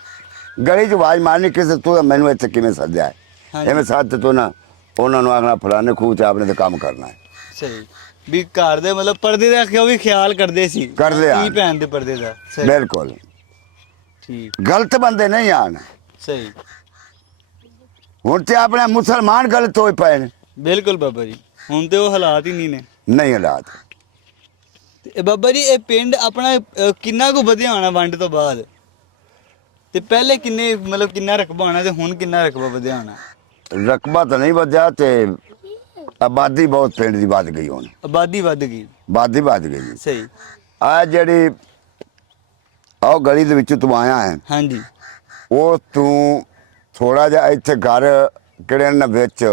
ਗਲੀ 'ਚ ਆਵਾਜ਼ ਮਾਰਨੀ ਕਿਸੇ ਤੂੰ ਮੈਨੂੰ ਇੱਥੇ ਕਿਵੇਂ ਸੱਦਿਆ। ਐਵੇਂ ਸੱਦ ਤੂੰ ਨਾ ਉਹਨਾਂ ਨੂੰ ਆਖਣਾ ਫਲਾਣੇ ਖੂਹ ਤੇ ਆਪਨੇ ਤੇ ਕੰਮ ਕਰਨਾ ਹੈ। ਸਹੀ ਵੀ ਘਰ ਦੇ ਮਤਲਬ ਪਰਦੇ ਦਾ ਕਿਉਂ ਵੀ ਖਿਆਲ ਕਰਦੇ ਸੀ। ਕਰਦੇ ਆ। ਕੀ ਭੈਣ ਦੇ ਪਰਦੇ ਦਾ। ਸਹੀ। ਬਿਲਕੁਲ। ਠੀਕ। ਗਲਤ ਬੰਦੇ ਨਹੀਂ ਆਣ। ਸਹੀ। ਹੁਣ ਤੇ ਆਪਣੇ ਮੁਸਲਮਾਨ ਗਲਤ ਹੋਏ ਪਏ ਨੇ। ਬਿਲਕੁਲ ਬਾਬਾ ਜੀ। ਹੁਣ ਤੇ ਉਹ ਹਾਲਾਤ ਹੀ ਨਹੀਂ ਨੇ। ਨਹੀਂ ਹਾਲਾਤ। ਤੇ ਇਹ ਬਾਬਾ ਜੀ ਇਹ ਪਿੰਡ ਆਪਣਾ ਅਹ, ਕਿੰਨਾ ਕੁ ਵਧਿਆ ਹੋਣਾ ਵੰਡ ਤੋਂ ਬਾਅਦ? ਤੇ ਪਹਿਲੇ ਕਿੰਨੇ ਮਤਲਬ ਕਿੰਨਾ ਰਕਬਾ ਹੋਣਾ ਤੇ ਹੁਣ ਕਿੰਨਾ ਰਕਬਾ ਵਧਿਆ ਹੋਣਾ? ਰਕਬਾ ਤਾਂ ਨਹੀਂ ਵਧਿਆ ਤੇ ਆਬਾਦੀ ਬਹੁਤ ਪਿੰਡ ਦੀ ਵੱਧ ਗਈ ਹੁਣ। ਆਬਾਦੀ ਵੱਧ ਗਈ। ਆਬਾਦੀ ਵੱਧ ਗਈ। ਜੀ ਸਹੀ। ਆ ਜਿਹੜੀ ਆਹ ਗਲੀ ਦੇ ਵਿੱਚ ਤੂੰ ਆਇਆ ਹੈ ਹਾਂਜੀ। ਉਹ ਤੂੰ ਥੋੜਾ ਜਿਹਾ ਇੱਥੇ ਘਰ ਕਿਹੜੇ ਨੇ ਵਿੱਚ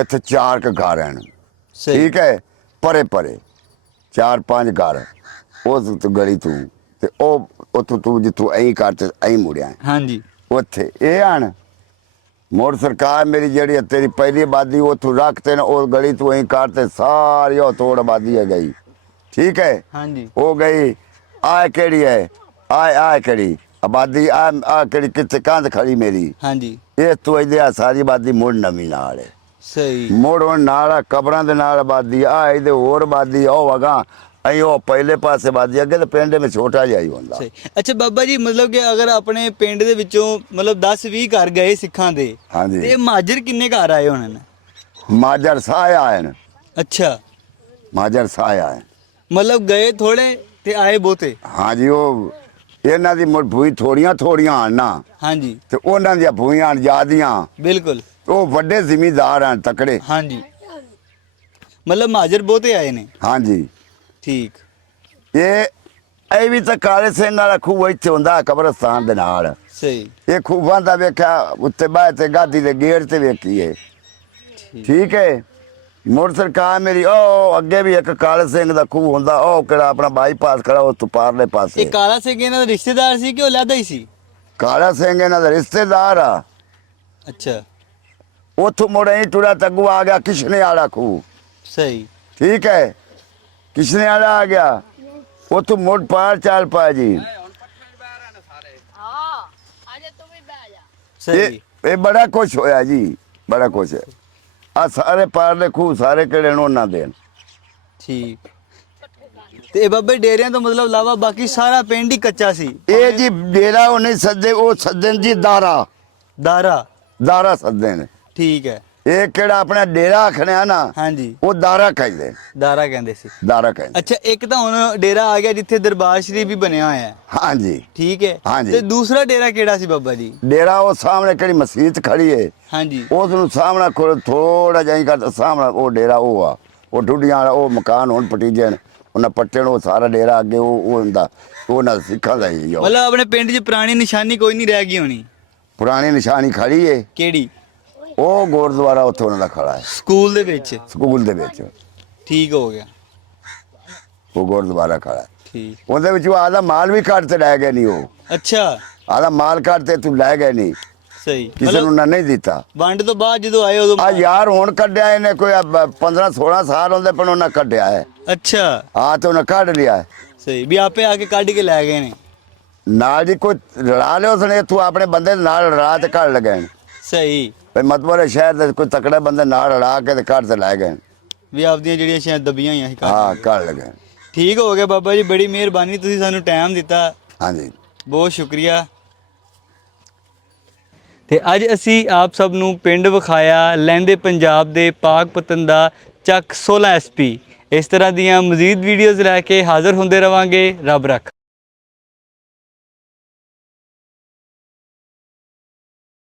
ਇੱਥੇ ਚਾਰ ਕੁ ਘਰ ਹਨ। ਠੀਕ ਹੈ? ਪਰੇ ਪਰੇ। ਚਾਰ ਪੰਜ ਘਰ। ਉਹ ਤੂੰ ਗਲੀ ਤੂੰ ਤੇ ਉਹ ਉੱਥੋਂ ਤੂੰ ਜਿੱਥੋਂ ਐਂ ਕਰ ਤੇ ਐਂ ਮੁੜਿਆ। ਹਾਂਜੀ। ਉੱਥੇ। ਇਹ ਆਣ ਮੋੜ ਸਰਕਾਰ ਮੇਰੀ ਜਿਹੜੀ ਤੇਰੀ ਪਹਿਲੀ ਆਬਾਦੀ ਉੱਥੋਂ ਰੱਖ ਤੇ ਨਾ ਉਹ ਗਲੀ ਤੂੰ ਐਂ ਕਰ ਤੇ ਸਾਰੀ ਉਹ ਤੋੜ ਆਬਾਦੀ ਹੈ ਗਈ। ਠੀਕ ਹੈ? ਹਾਂਜੀ। ਹੋ ਗਈ ਆ ਕਿਹੜੀ ਹੈ? ਆ ਆ ਕਿਹੜੀ? ਆਬਾਦੀ ਆ ਆ ਕਿਹੜੀ ਕਿੱਥੇ ਕੰਧ ਖੜੀ ਮੇਰੀ? ਹਾਂਜੀ। ਇਹ ਤੋਂ ਇਹਦੇ ਆ ਸਾਰੀ ਆਬਾਦੀ ਮੁੜ ਨਵੀਂ ਨਾਲ ਹੈ। ਸਹੀ। ਮੁੜ ਹੁਣ ਨਾਲ ਆ ਕਬਰਾਂ ਦੇ ਨਾਲ ਆਬਾਦੀ ਆ ਇਹਦੇ ਹੋਰ ਆਬਾਦੀ ਉਹ ਵਗਾ। ਅਈ ਉਹ ਪਹਿਲੇ ਪਾਸੇ ਆਬਾਦੀ ਅੱਗੇ ਤੇ ਪਿੰਡ ਵਿੱਚ ਛੋਟਾ ਜਿਹਾ ਹੀ ਹੁੰਦਾ। ਸਹੀ। ਅੱਛਾ ਬਾਬਾ ਜੀ ਮਤਲਬ ਕਿ ਅਗਰ ਆਪਣੇ ਪਿੰਡ ਦੇ ਵਿੱਚੋਂ ਮਤਲਬ 10 20 ਘਰ ਗਏ ਸਿੱਖਾਂ ਦੇ ਤੇ ਮਾਜਰ ਕਿੰਨੇ ਘਰ ਆਏ ਹੋਣੇ ਨੇ? ਮਾਜਰ ਸਾਇਆ ਹੈ ਅੱਛਾ। ਮਾਜਰ ਸਾਇਆ ਹੈ ਮਤਲਬ ਗਏ ਥੋੜੇ ਤੇ ਆਏ ਬਹੁਤੇ? ਹਾਂਜੀ ਉਹ ਇਹਨਾਂ ਦੀ ਭੂਈ ਥੋੜੀਆਂ ਥੋੜੀਆਂ ਆਣ ਨਾ। ਹਾਂਜੀ। ਤੇ ਉਹਨਾਂ ਦੀਆਂ ਭੂਈਆਂ ਜਿਆਦੀਆਂ। ਬਿਲਕੁਲ। ਉਹ ਵੱਡੇ ਜ਼ਿਮੀਂਦਾਰ ਹਨ ਤਕੜੇ। ਹਾਂਜੀ। ਮਤਲਬ ਮਾਜਰ ਬਹੁਤੇ ਆਏ ਨੇ? ਹਾਂਜੀ। ਠੀਕ। ਇਹ ਇਹ ਵੀ ਤਾਂ ਕਾਲੇ ਸਿੰਘ ਵਾਲਾ ਖੂਹ ਇੱਥੇ ਹੁੰਦਾ ਕਬਰਸਤਾਨ ਦੇ ਨਾਲ। ਸਹੀ। ਇਹ ਖੂਹਾਂ ਦਾ ਵੇਖਿਆ ਉੱਤੇ ਬਾਹਰ ਤੇ ਗਾਦੀ ਦੇ ਗੇਟ ਤੇ ਵੇਖੀਏ। ਠੀਕ। ਠੀਕ ਹੈ। ਮੋਟਰ ਸਰਕਾਰ ਮੇਰੀ ਉਹ ਅੱਗੇ ਵੀ ਇੱਕ ਕਾਲੇ ਸਿੰਘ ਦਾ ਖੂਹ ਹੁੰਦਾ ਉਹ ਕਿਹੜਾ ਆਪਣਾ ਬਾਈਪਾਸ ਖੜਾ ਉਹ ਤੋਂ ਪਾਰਲੇ ਇਹ ਪਾਸੇ ਕਾਲਾ ਸਿੰਘ ਇਹਨਾਂ ਦਾ ਰਿਸ਼ਤੇਦਾਰ ਸੀ ਕਿ ਉਹ ਲਾਦਾ ਹੀ ਸੀ? ਕਾਲਾ ਸਿੰਘ ਇਹਨਾਂ ਦਾ ਰਿਸ਼ਤੇਦਾਰ ਆ। ਅੱਛਾ। ਉੱਥੋਂ ਮੁੜੇ ਟੁਰਾ ਤੱਗੂ ਆ ਗਿਆ ਕਿਸ਼ਨੇ ਵਾਲਾ ਖੂਹ। ਸਹੀ। ਠੀਕ ਹੈ। ਕਿਸ਼ਨੇ ਵਾਲਾ ਆ ਗਿਆ? ਉੱਥੋਂ ਮੁੜ ਪਾਰ ਚਾਲ ਪਾ ਜੀ। ਹਾਂ ਅਜੇ ਤੂੰ ਵੀ ਬਹਿ ਜਾ ਸਹੀ। ਇਹ ਬੜਾ ਕੁਛ ਹੋਇਆ ਜੀ ਬੜਾ ਕੁਛ ਹੈ। ਆ ਸਾਰੇ ਪਾਰਲੇ ਖੂਹ ਸਾਰੇ ਕਿਹੜੇ ਨੇ ਉਹਨਾਂ ਦੇ ਨੇ। ਠੀਕ। ਤੇ ਇਹ ਬਾਬੇ ਡੇਰਿਆਂ ਤੋਂ ਮਤਲਬ ਇਲਾਵਾ ਬਾਕੀ ਸਾਰਾ ਪਿੰਡ ਹੀ ਕੱਚਾ ਸੀ। ਇਹ ਜੀ ਡੇਰਾ ਉਹ ਨਹੀਂ ਸੱਦੇ ਉਹ ਸੱਦਨ ਜੀ ਦਾਰਾ। ਦਾਰਾ। ਦਾਰਾ ਸੱਦੇ ਨੇ ਠੀਕ ਹੈ। ਇਹ ਕਿਹੜਾ ਆਪਣਾ ਡੇਰਾ ਆਖਣਿਆ ਨਾ ਹਾਂਜੀ। ਉਹ ਦਾਰਾ ਕਹਿੰਦੇ। ਦਾਰਾ ਕਹਿੰਦੇ ਸੀ। ਦਾਰਾ ਕਹਿੰਦੇ। ਅੱਛਾ ਇੱਕ ਤਾਂ ਹੁਣ ਡੇਰਾ ਆ ਗਿਆ ਜਿੱਥੇ ਦਰਬਾਰ ਸ਼ਰੀਫ ਵੀ ਬਣਿਆ ਹੋਇਆ ਹੈ। ਹਾਂਜੀ। ਠੀਕ ਹੈ। ਤੇ ਦੂਸਰਾ ਡੇਰਾ ਕਿਹੜਾ ਸੀ ਬਾਬਾ ਜੀ? ਡੇਰਾ ਉਹ ਸਾਹਮਣੇ ਕਿਹੜੀ ਮਸਜਿਦ ਖੜੀ ਏ। ਹਾਂਜੀ। ਉਸ ਨੂੰ ਸਾਹਮਣਾ ਕੋਲ ਥੋੜਾ ਹੀ ਕਰ ਸਾਹਮਣਾ ਉਹ ਡੇਰਾ ਉਹ ਆ। ਉਹ ਡੁੱਡੀਆਂ ਵਾਲਾ ਉਹ ਮਕਾਨ ਹੁਣ ਪਟੀਜੇ ਨੇ। ਉਹਨਾਂ ਪੱਟੇ ਨੂੰ ਸਾਰਾ ਡੇਰਾ ਅੱਗੇ ਉਹ ਉਹ ਹੁੰਦਾ। ਉਹ ਨਾ ਸਿੱਖਾਂ ਦਾ ਹੀ ਮਤਲਬ ਆਪਣੇ ਪਿੰਡ 'ਚ ਪੁਰਾਣੀ ਨਿਸ਼ਾਨੀ ਕੋਈ ਨਹੀਂ ਰਹਿ ਗਈ ਹੋਣੀ। ਪੁਰਾਣੀ ਨਿਸ਼ਾਨੀ ਖੜੀ ਏ। ਕਿਹੜੀ? ਉਹ ਗੁਰਦੁਆਰਾ ਉੱਥੇ ਉਹਨਾਂ ਦਾ ਖੜਾ ਹੈ। ਸਕੂਲ ਦੇ ਵਿੱਚ? ਸਕੂਲ ਦੇ ਵਿੱਚ। ਠੀਕ ਹੋ ਗਿਆ। ਉਹ ਗੁਰਦੁਆਰਾ ਖੜਾ ਹੈ। ਠੀਕ। ਉਹਦੇ ਵਿੱਚ ਉਹ ਆਦਾ ਮਾਲ ਵੀ ਕੱਢ ਤੇ ਲੈ ਗਏ ਨਹੀਂ ਉਹ। ਅੱਛਾ। ਆਦਾ ਮਾਲ ਕੱਢ ਤੇ ਤੂੰ ਲੈ ਗਏ ਨਹੀਂ ਸਹੀ। ਕਿਸੇ ਨੂੰ ਨਾ ਨਹੀਂ ਦਿੱਤਾ। ਵੰਡ ਤੋਂ ਬਾਅਦ ਜਦੋਂ ਆਏ ਉਦੋਂ ਆ ਯਾਰ ਹੁਣ ਕੱਢਿਆ ਇਹਨੇ ਕੋਈ 15 16 ਸਾਲ ਹੁੰਦੇ ਪਰ ਉਹਨਾਂ ਕੱਢਿਆ ਹੈ। ਅੱਛਾ। ਆ ਤੇ ਉਹਨੇ ਕੱਢ ਲਿਆ। ਸਹੀ। ਵੀ ਆਪੇ ਆ ਕੇ ਕੱਢ ਕੇ ਲੈ ਗਏ ਨੇ। ਨਾਲ ਜੀ ਕੋਈ ਰਲਾ ਲਿਓ ਉਸਨੇ ਇੱਥੋਂ ਆਪਣੇ ਬੰਦੇ ਨਾਲ ਰਲਾ ਤੇ ਕੱਢ ਲਗਾਣ ਸਹੀ। ਭਈ ਮਤਲਬ ਸ਼ਹਿਰ ਦੇ ਕੋਈ ਤਕੜੇ ਬੰਦੇ ਨਾਲ ਰਲਾ ਕੇ ਤੇ ਕੱਢ ਤੇ ਲੈ ਗਏ। ਵੀ ਆਪਦੀਆਂ ਜਿਹੜੀਆਂ ਸ਼ਾਇਦ ਦਬੀਆਂ ਹੋਈਆਂ ਸੀ ਹਾਂ ਕੱਢ ਲਗਾਣ ਠੀਕ ਹੋ ਗਿਆ ਬਾਬਾ ਜੀ ਬੜੀ ਮਿਹਰਬਾਨੀ ਤੁਸੀਂ ਸਾਨੂੰ ਟਾਈਮ ਦਿੱਤਾ। ਹਾਂਜੀ। ਬਹੁਤ ਸ਼ੁਕਰੀਆ। ਤੇ ਅੱਜ ਅਸੀਂ ਆਪ ਸਭ ਨੂੰ ਪਿੰਡ ਵਿਖਾਇਆ ਲਹਿੰਦੇ ਪੰਜਾਬ ਦੇ ਪਾਕਪਤਨ ਦਾ ਚੱਕ 16 ਐਸਪੀ ਇਸ ਤਰ੍ਹਾਂ ਦੀਆਂ ਮਜ਼ੀਦ ਵੀਡੀਓਜ਼ ਲੈ ਕੇ ਹਾਜ਼ਰ ਹੁੰਦੇ ਰਵਾਂਗੇ ਰੱਬ ਰੱਖ।